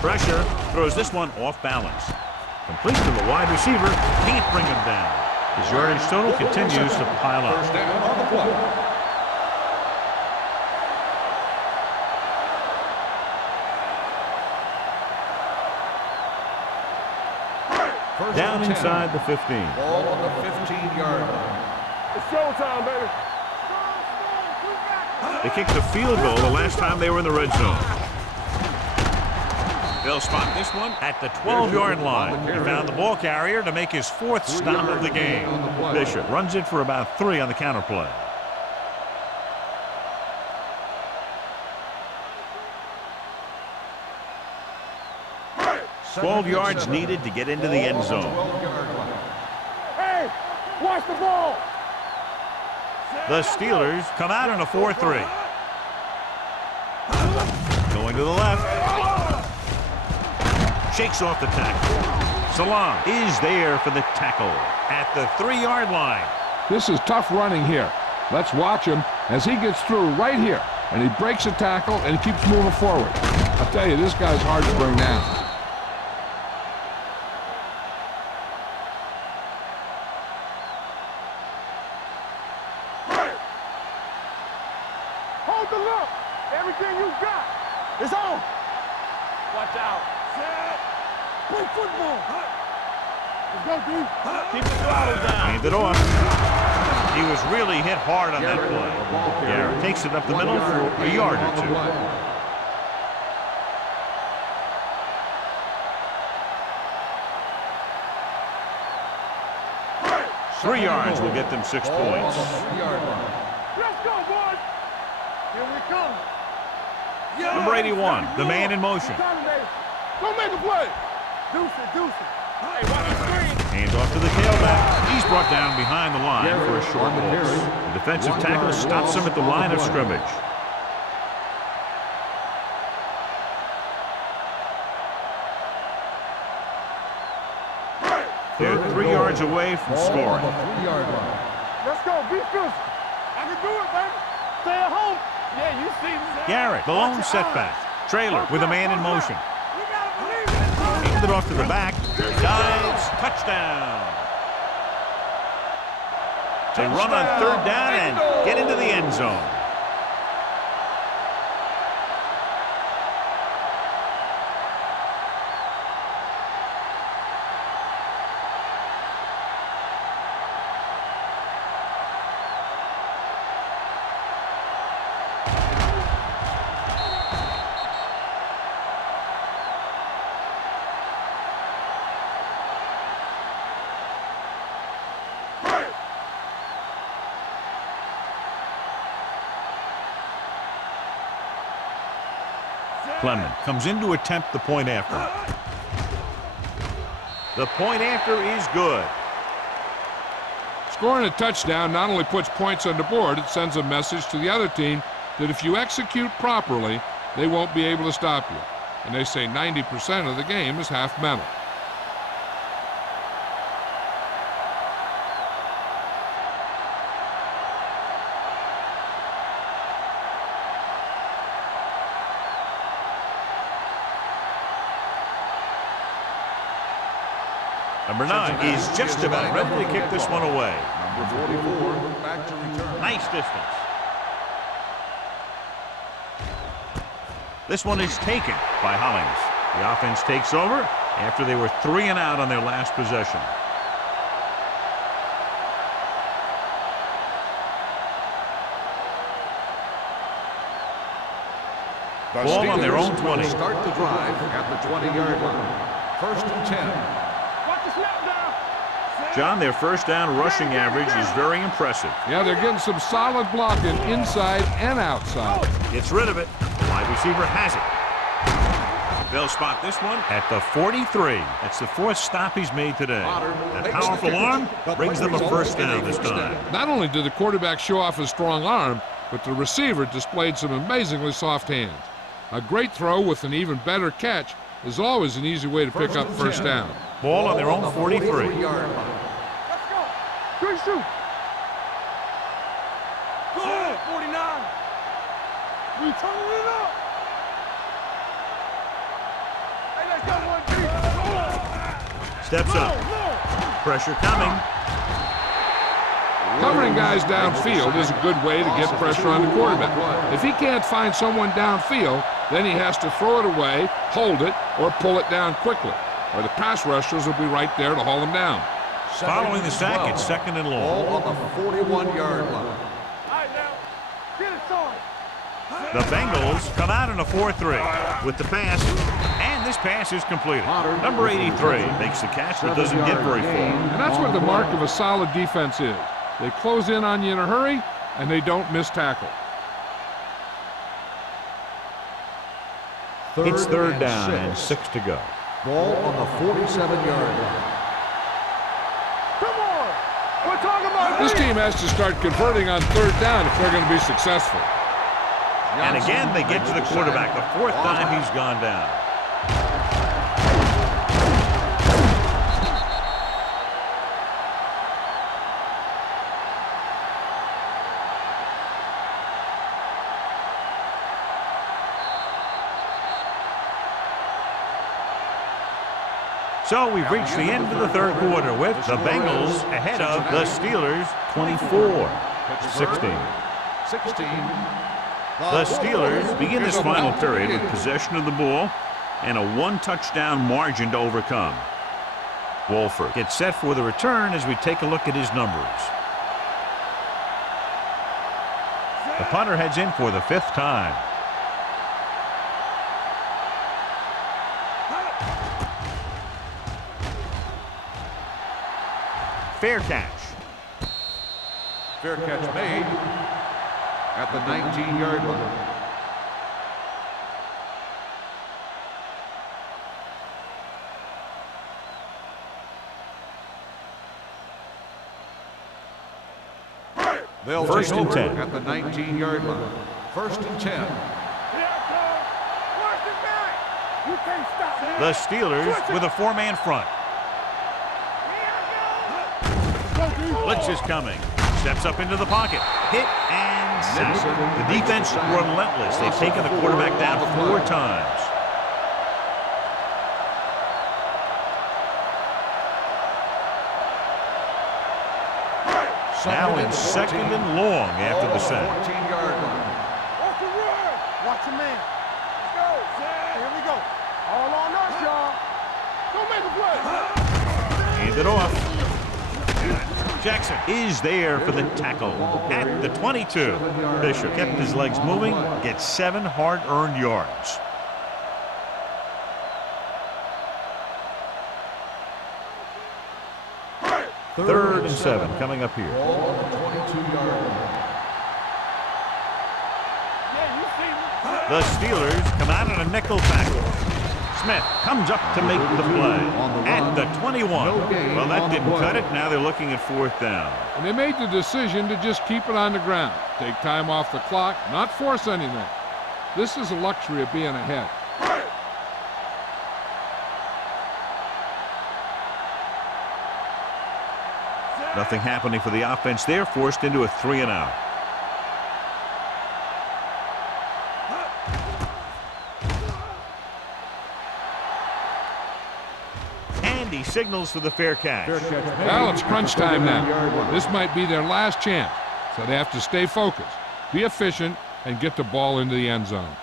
Pressure. Throws this one off balance. Complete to the wide receiver. Can't bring him down. His yardage total continues to pile up. First down on the play. First Down and 10. inside the 15. Ball on the 15-yard line. It's showtime, baby. They kicked a field goal the last time they were in the red zone. They'll spot this one at the 12-yard line. He found the ball carrier to make his 4th stop of the game. Bishop runs it for about 3 on the counter play. Twelve yards needed to get into the end zone. Hey, watch the ball. The Steelers come out in a 4-3. Going to the left. Shakes off the tackle. Salam is there for the tackle at the 3-yard line. This is tough running here. Let's watch him as he gets through right here. And he breaks a tackle and he keeps moving forward. I'll tell you, this guy's hard to bring down. Hold the look. Everything you got is on. Watch out. Set. Play football. Let's go, D. Keep the throttle down. Hand it off. He was really hit hard on that play. Garrett takes it up the middle for a yard or 2. 3 yards will get them 6 points. Let's go, boys. Here we come. Number 81, the man in motion. Go make a play. Deuce it. Hey, watch the screen. Hand off to the tailback. He's brought down behind the line for a short loss. The defensive tackle stops him at the line of scrimmage. They're 3 yards away from scoring. Let's go. Be physical. I can do it, baby. Stay at home. Yeah, you see this. Garrett, the lone setback. Trailer with a man in motion. Handed off to the back. Dives. Touchdown. They run on 3rd down and get into the end zone. Clement comes in to attempt the point after. The point after is good. Scoring a touchdown not only puts points on the board, it sends a message to the other team that if you execute properly, they won't be able to stop you. And they say 90% of the game is half mental. Number 9 is just about ready to kick this one away. Number 44, back to return. Nice distance. This one is taken by Hollings. The offense takes over after they were 3 and out on their last possession. Ball on their own 20. Start the drive at the 20-yard line. 1st and 10. Watch the snap down. John, their first down rushing average is very impressive. Yeah, they're getting some solid blocking inside and outside. Gets rid of it. Wide receiver has it. They'll spot this one at the 43. That's the 4th stop he's made today. That powerful arm brings them a first down this time. Not only did the quarterback show off his strong arm, but the receiver displayed some amazingly soft hands. A great throw with an even better catch is always an easy way to pick up first down. Ball on their own 43. 3 shoot. Steps up. Pressure coming. Covering guys downfield is a good way to get pressure on the quarterback. If he can't find someone downfield, then he has to throw it away, hold it, or pull it down quickly, or the pass rushers will be right there to haul him down. Following the sack, it's 2nd and long. Ball on the 41-yard line. All right, now. Get it started. The Bengals come out in a 4-3 with the pass, and this pass is completed. Number 83 makes the catch, but doesn't get very far. And that's what the mark of a solid defense is. They close in on you in a hurry, and they don't miss tackle. It's 3rd down and 6 to go. Ball on the 47-yard line. Come on. We're talking about This team has to start converting on 3rd down if they're going to be successful. And again, they get to the quarterback. The 4th time he's gone down. So we've reached the end of the 3rd quarter with the Bengals ahead of the Steelers 24-16. 16. The Steelers begin this final period with possession of the ball and a 1-touchdown margin to overcome. Wolford gets set for the return as we take a look at his numbers. The punter heads in for the 5th time. Fair catch. Fair catch made at the 19-yard line. They'll First take and over 10. at the 19-yard line. 1st and 10. Here it comes. Worst it back. You can't stop me. The Steelers with a 4-man front. Blitz is coming. Steps up into the pocket. Hit and sack. The defense relentless. They've taken the quarterback down 4 times. Now in 2nd and long after the sack. 14-yard line. Off the run. Watch your man. Let's go. Here we go. All on us, y'all. Don't make a play. Hand it off. Jackson is there for the tackle at the 22. Bishop kept his legs moving, gets 7 hard-earned yards. Third and 7 coming up here. Ball on the 22-yard line. Yeah, you see me. The Steelers come out in a nickel tackle. Smith comes up to make the play at the 21. Well, that didn't cut it. Now they're looking at 4th down. And they made the decision to just keep it on the ground. Take time off the clock, not force anything. This is a luxury of being ahead. Nothing happening for the offense there, forced into a 3-and-out. And he signals for the fair catch. Well, it's crunch time now. This might be their last chance, so they have to stay focused, be efficient, and get the ball into the end zone.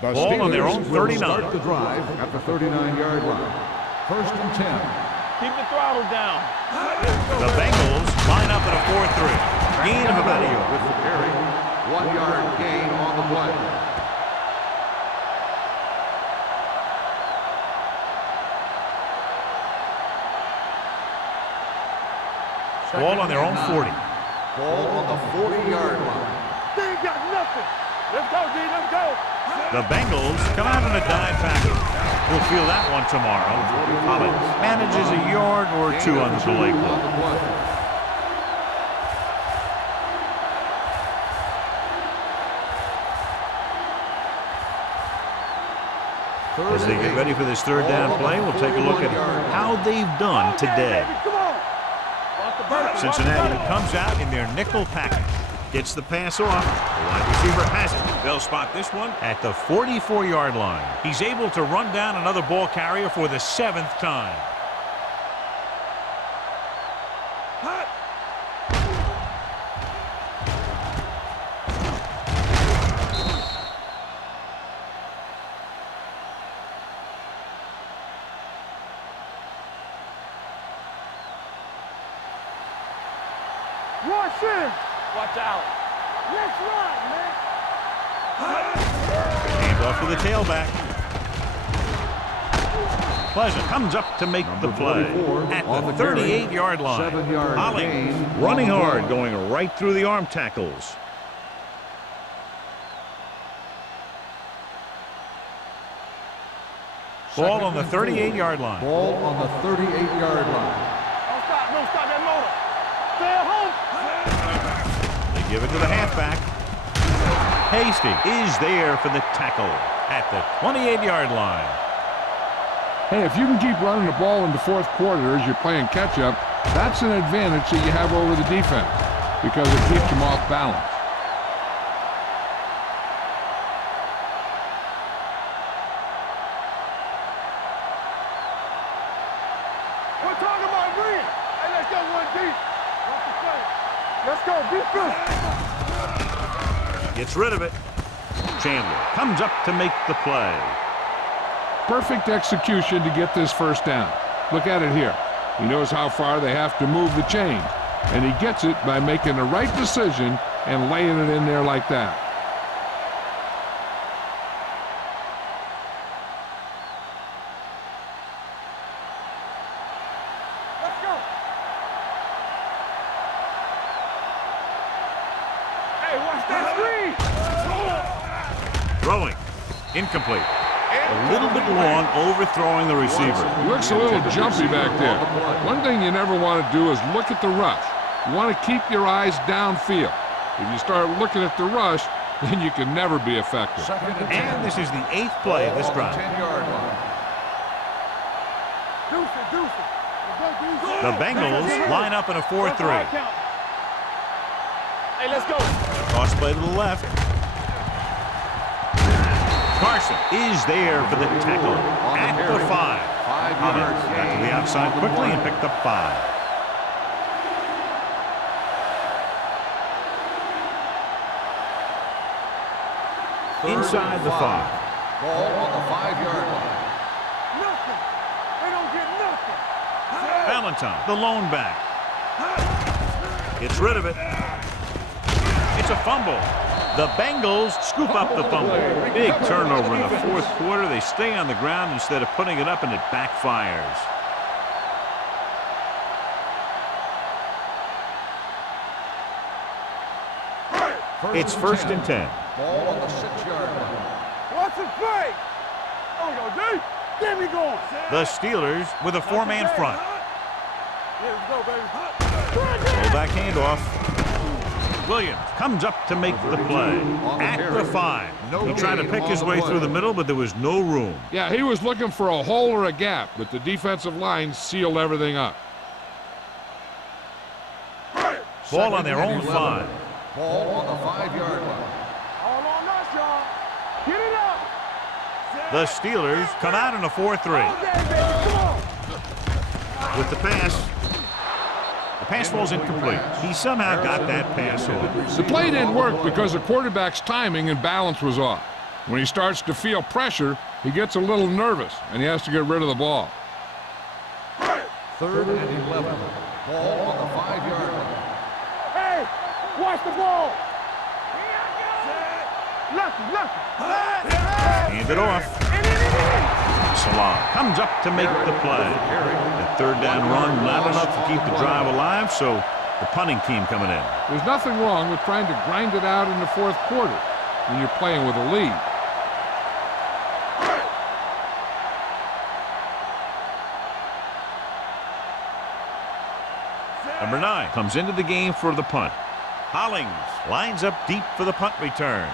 The Ball on their own Steelers will 39. start the drive at the 39-yard line. 1st and 10. Keep the throttle down. The Bengals line up at a 4-3. Gain of about a yard. With the carry, 1-yard gain on the play. Ball on their own 40. Ball on the 40-yard line. They ain't got nothing. Let's go, D. Let's go. The Bengals come out in a dive package. We'll feel that one tomorrow. Pollock manages a yard or 2 on the delay play. As they get ready for this 3rd down play, we'll take a look at how they've done today. Come on. Cincinnati comes out in their nickel package. Gets the pass off. The wide receiver has it. They'll spot this one at the 44-yard line. He's able to run down another ball carrier for the 7th time. Rush in. Watch out. Let's run, man. Hand off to the tailback. Pleasant comes up to make the play at the 38-yard line. 7-yard Hollings gain. running hard, going right through the arm tackles. Ball on the 38-yard line. Ball on the 38-yard line. Don't stop that motor. Stay at home. They give it to the halfback. Hasty is there for the tackle at the 28-yard line. Hey, if you can keep running the ball in the fourth quarter as you're playing catch-up, that's an advantage that you have over the defense because it keeps them off balance. We're talking about green. Hey, let's go one deep. Let's go defense. Gets rid of it. Chandler comes up to make the play. Perfect execution to get this first down. Look at it here. He knows how far they have to move the chain, and he gets it by making the right decision and laying it in there like that. Let's go. Hey, watch that screen. Throwing. Incomplete. A little bit long, overthrowing the receiver. He looks a little jumpy back there. One thing you never want to do is look at the rush. You want to keep your eyes downfield. If you start looking at the rush, then you can never be effective. And this is the 8th play of this drive. 10-yard line. Deuce it. The Bengals line up in a 4-3. Hey, let's go. Toss play to the left. Carson is there for the tackle at the 5. Hollins got to the outside quickly and picked up 5. Inside the 5. Ball on the 5-yard line. Nothing. They don't get nothing. Valentine, the lone back. Gets rid of it. It's a fumble. The Bengals scoop up the fumble. Big turnover in the fourth quarter. They stay on the ground instead of putting it up, and it backfires. It's 1st and 10. Ball on the 6-yard line. What's the play? Oh, yo, D. Get me going. The Steelers with a 4-man front. Yeah, let's go, baby. Fullback handoff. Williams comes up to make the play at the 5. He tried to pick his way through the middle, but there was no room. Yeah, he was looking for a hole or a gap, but the defensive line sealed everything up. Ball on their own 5. Ball on the 5-yard line. All on us, y'all. Get it up. The Steelers come out in a 4-3. Okay, baby, come on. With the pass. The pass falls incomplete. He somehow got that pass off. The play didn't work because the quarterback's timing and balance was off. When he starts to feel pressure, he gets a little nervous, and he has to get rid of the ball. 3rd and 11. Ball on the 5-yard line. Hey, watch the ball. Lucky. Hand it off. Salah comes up to make the play. The 3rd down run, not enough to keep the drive alive, so the punting team coming in. There's nothing wrong with trying to grind it out in the fourth quarter when you're playing with a lead. Number 9 comes into the game for the punt. Hollings lines up deep for the punt return.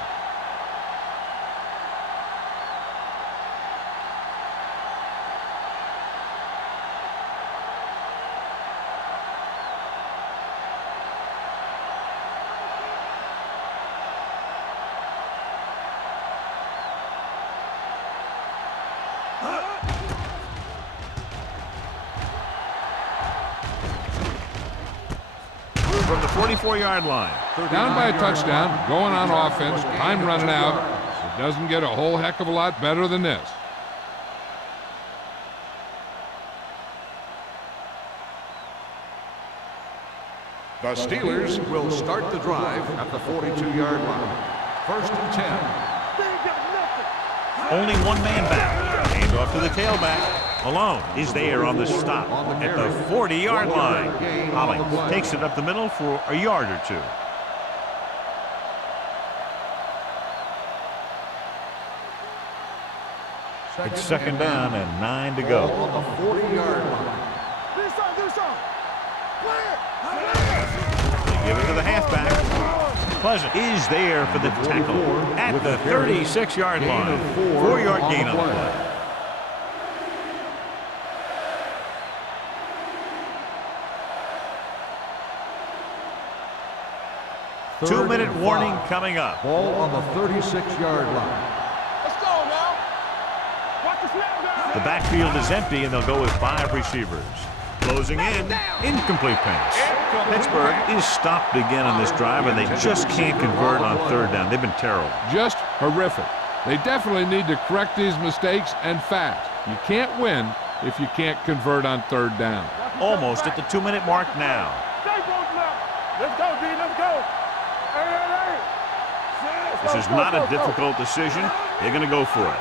44-yard line. Down by a touchdown, going on offense, time running out. It doesn't get a whole heck of a lot better than this. The Steelers will start the drive at the 42-yard line. 1st and 10. Only one man back. Hand off to the tailback. Malone is there on the stop at the 40-yard line. Holly takes it up the middle for a yard or two. It's 2nd down and 9 to go. On the 40-yard line. They give it to the halfback. Pleasant is there for the tackle at the 36-yard line. 4-yard gain on the play. Two-minute warning coming up. Ball on the 36-yard line. Let's go now. Watch the snap down. The backfield is empty, and they'll go with 5 receivers. Closing in, incomplete pass. Pittsburgh is stopped again on this drive, and they just can't convert on 3rd down. They've been terrible. Just horrific. They definitely need to correct these mistakes and fast. You can't win if you can't convert on 3rd down. Almost at the 2-minute mark now. Stay both now. Let's go, D. Let's go. Hey. This is not a difficult decision. They're going to go for it.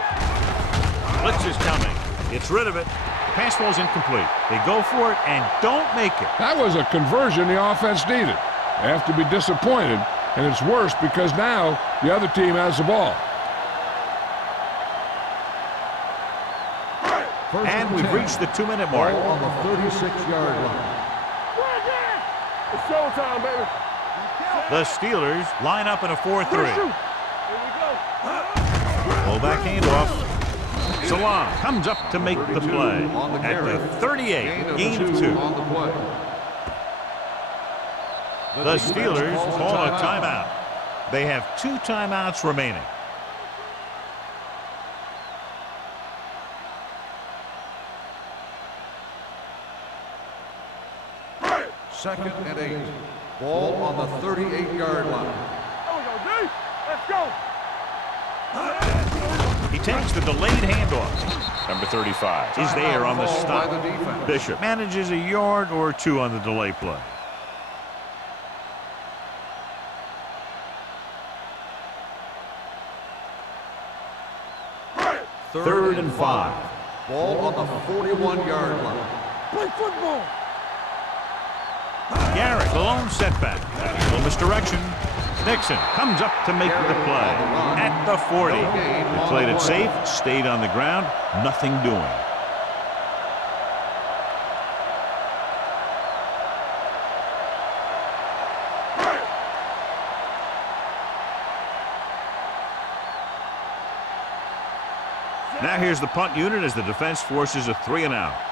Blitz is coming. Gets rid of it. Pass ball's incomplete. They go for it and don't make it. That was a conversion the offense needed. They have to be disappointed, and it's worse because now the other team has the ball. And we've reached the 2-minute mark. Ball on the 36-yard line. It's showtime, baby. The Steelers line up in a 4-3. Here we go. Fullback handoff. Salam comes up to make the play at the 38, gain of 2. On the play. The Steelers call a timeout. They have 2 timeouts remaining. Second and 8. Ball on the 38-yard line. There we go, D. Let's go. He takes the delayed handoff. Number 35 is there on the stop. By the defense. Bishop manages a yard or 2 on the delay play. Third and 5. Ball on the 41-yard line. Play football. Garrett, the lone setback. Little misdirection. Nixon comes up to make the play at the 40. They played it safe, stayed on the ground, nothing doing. Now here's the punt unit as the defense forces a 3-and-out.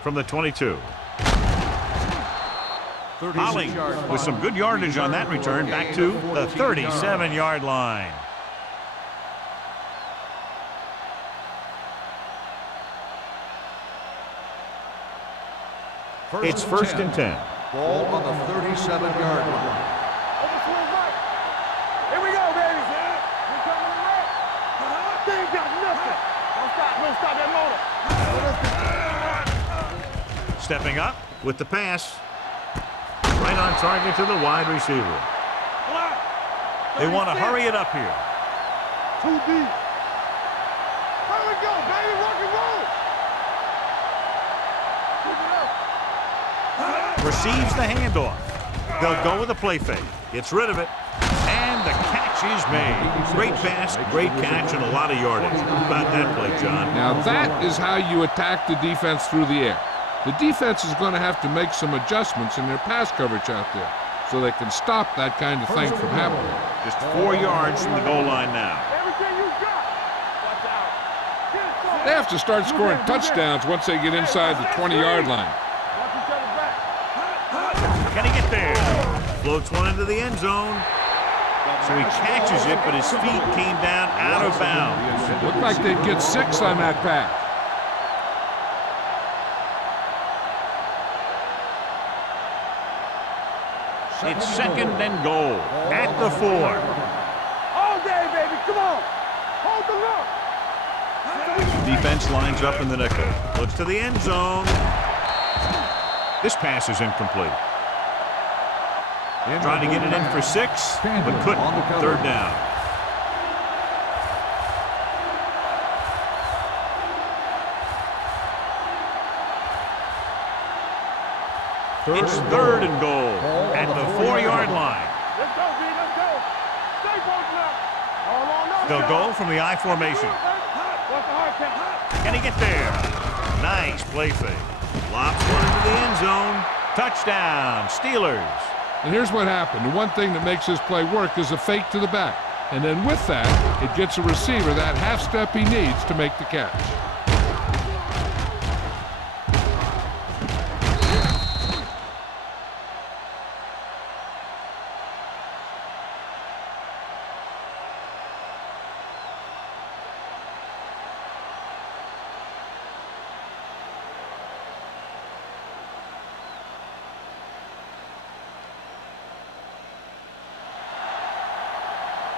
From the 22. Holly with some good yardage on that return back to the 37-yard line. It's 1st and 10. Ball on the 37-yard line. Overswing right. Here we go, baby. We're coming right. They ain't got nothing. Don't stop that motor. Stepping up with the pass. Right on target to the wide receiver. They want to hurry it up here. 2 deep. Here we go, baby. Rock and roll. Receives the handoff. They'll go with a play fake. Gets rid of it. And the catch is made. Great pass, great catch, and a lot of yardage. How about that play, John? Now that is how you attack the defense through the air. The defense is going to have to make some adjustments in their pass coverage out there. so they can stop that kind of thing from happening. Just 4 yards from the goal line now. Everything you got. Watch out. Get it, They have to start scoring touchdowns once they get inside the 20-yard line. Watch each other back. Can he get there? Floats one into the end zone. So he catches it, but his feet came down out of bounds. Looked like they'd get 6 on that pass. It's 2nd and goal at the 4. All day, baby. Come on. Hold the look. Defense lines up in the nickel. Looks to the end zone. This pass is incomplete. Trying to get it in for 6, but couldn't. 3rd down. It's 3rd and goal at the 4-yard line. Let's go, B. Let's go. Stay both left. All on up. They'll go from the I formation. What's the hard count? Can he get there? Nice play fake. Lops one into the end zone. Touchdown, Steelers. And here's what happened. The one thing that makes this play work is a fake to the back. And then with that, it gets a receiver that half step he needs to make the catch.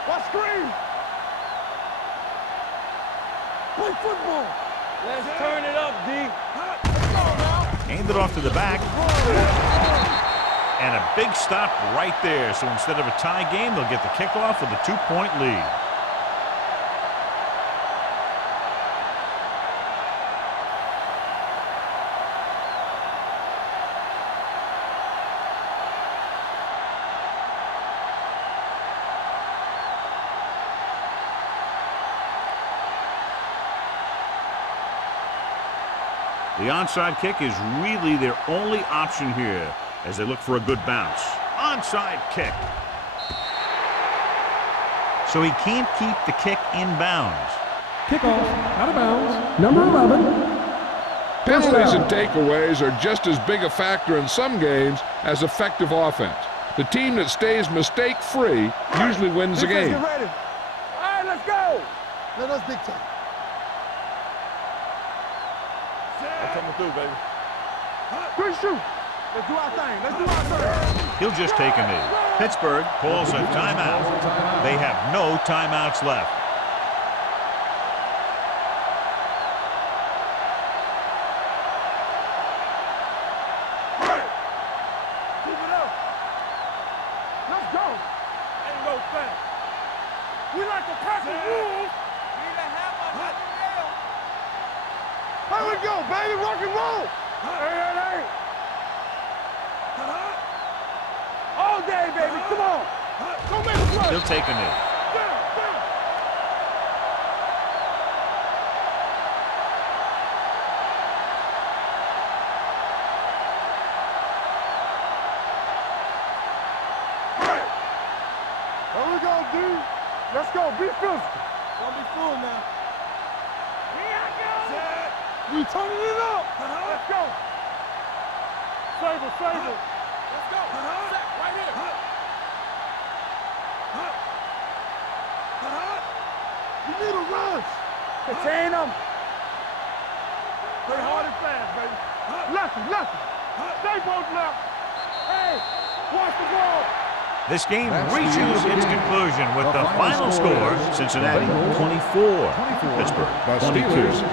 What screen? Play football. Let's turn it up, D. Hand it off to the back. And a big stop right there. So instead of a tie game, they'll get the kickoff with a 2-point lead. The onside kick is really their only option here as they look for a good bounce. Onside kick. So he can't keep the kick in bounds. Kickoff, out of bounds, number 11. Penalties and takeaways are just as big a factor in some games as effective offense. The team that stays mistake-free usually wins the game. Get ready. All right, let's go. Let us dictate. That's coming through, baby. Good shoot. Let's do our thing. Let's do our thing. He'll just take a knee. Pittsburgh calls a timeout. They have no timeouts left. Keep it up. Let's go. Ain't no thing. We like to pass the rules. Here we go, baby. Rock and roll. Hey. All day, baby. Come on. Don't make us play. He'll take a knee. Here we go, D. Let's go. Be physical. Don't be fooled now. We turning it up. Let's go. Save it. Let's go. Set right here. You need a rush. Contain them. Play hard and fast, baby. Left. Stay both left. Hey, watch the ball. This game reaches its conclusion with the final score, Cincinnati 24, Pittsburgh 22.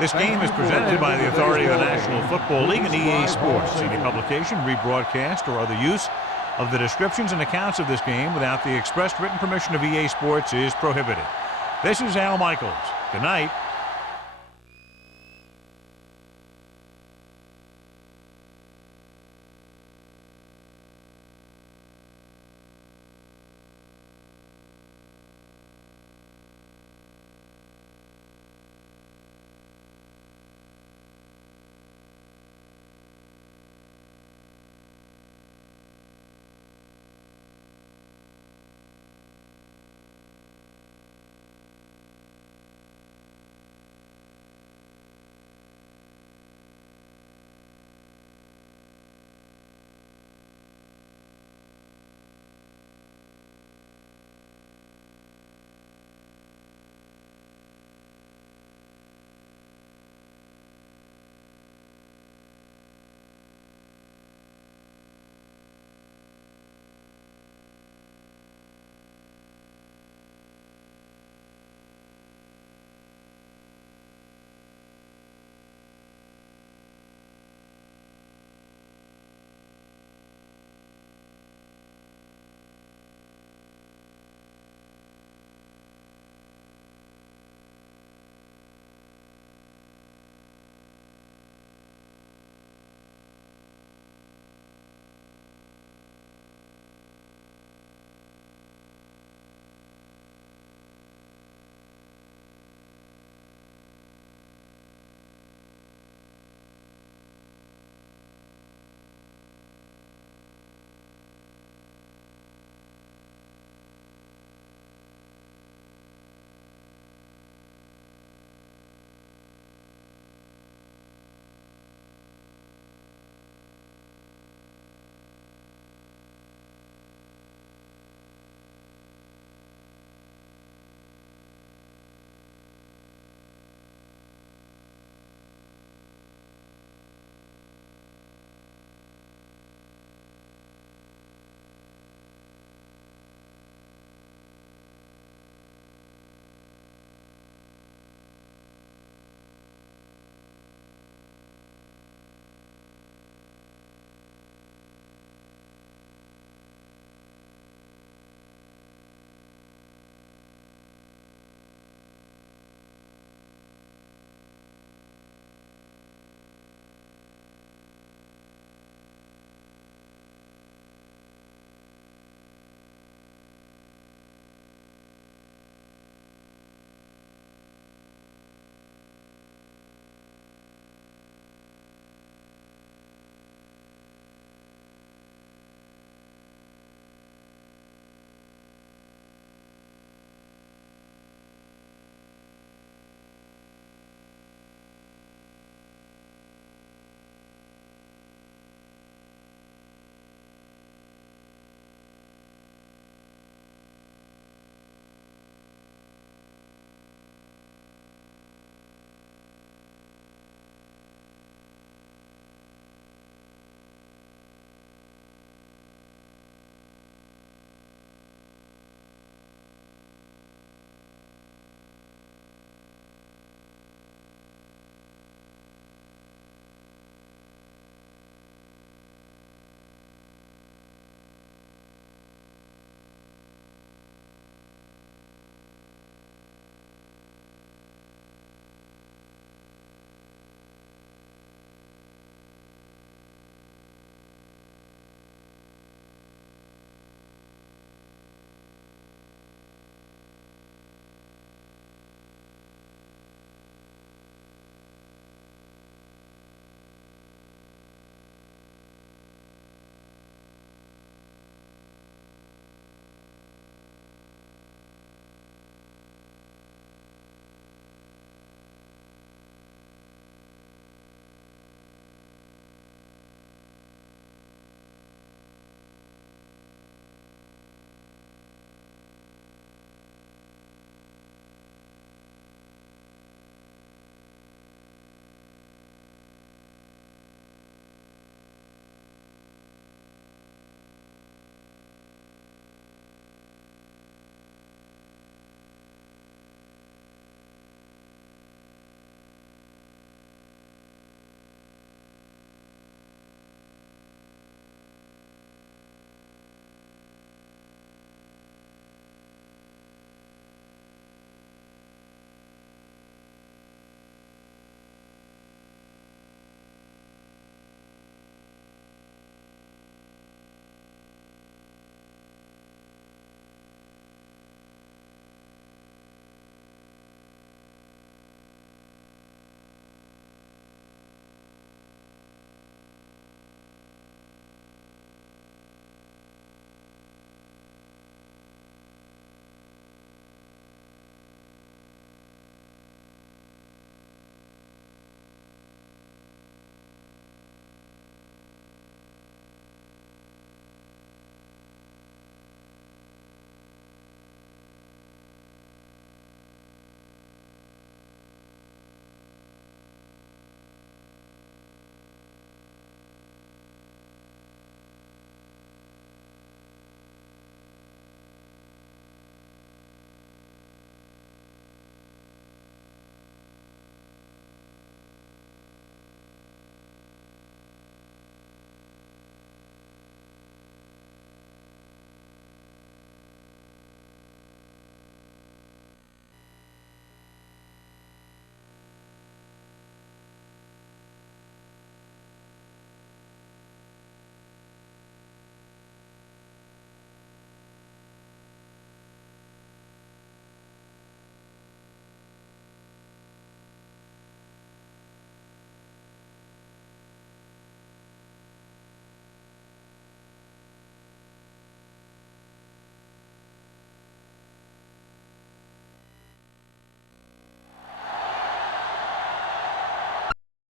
This game is presented by the authority of the National Football League and EA Sports. Any publication, rebroadcast, or other use of the descriptions and accounts of this game without the expressed written permission of EA Sports is prohibited. This is Al Michaels. Good night.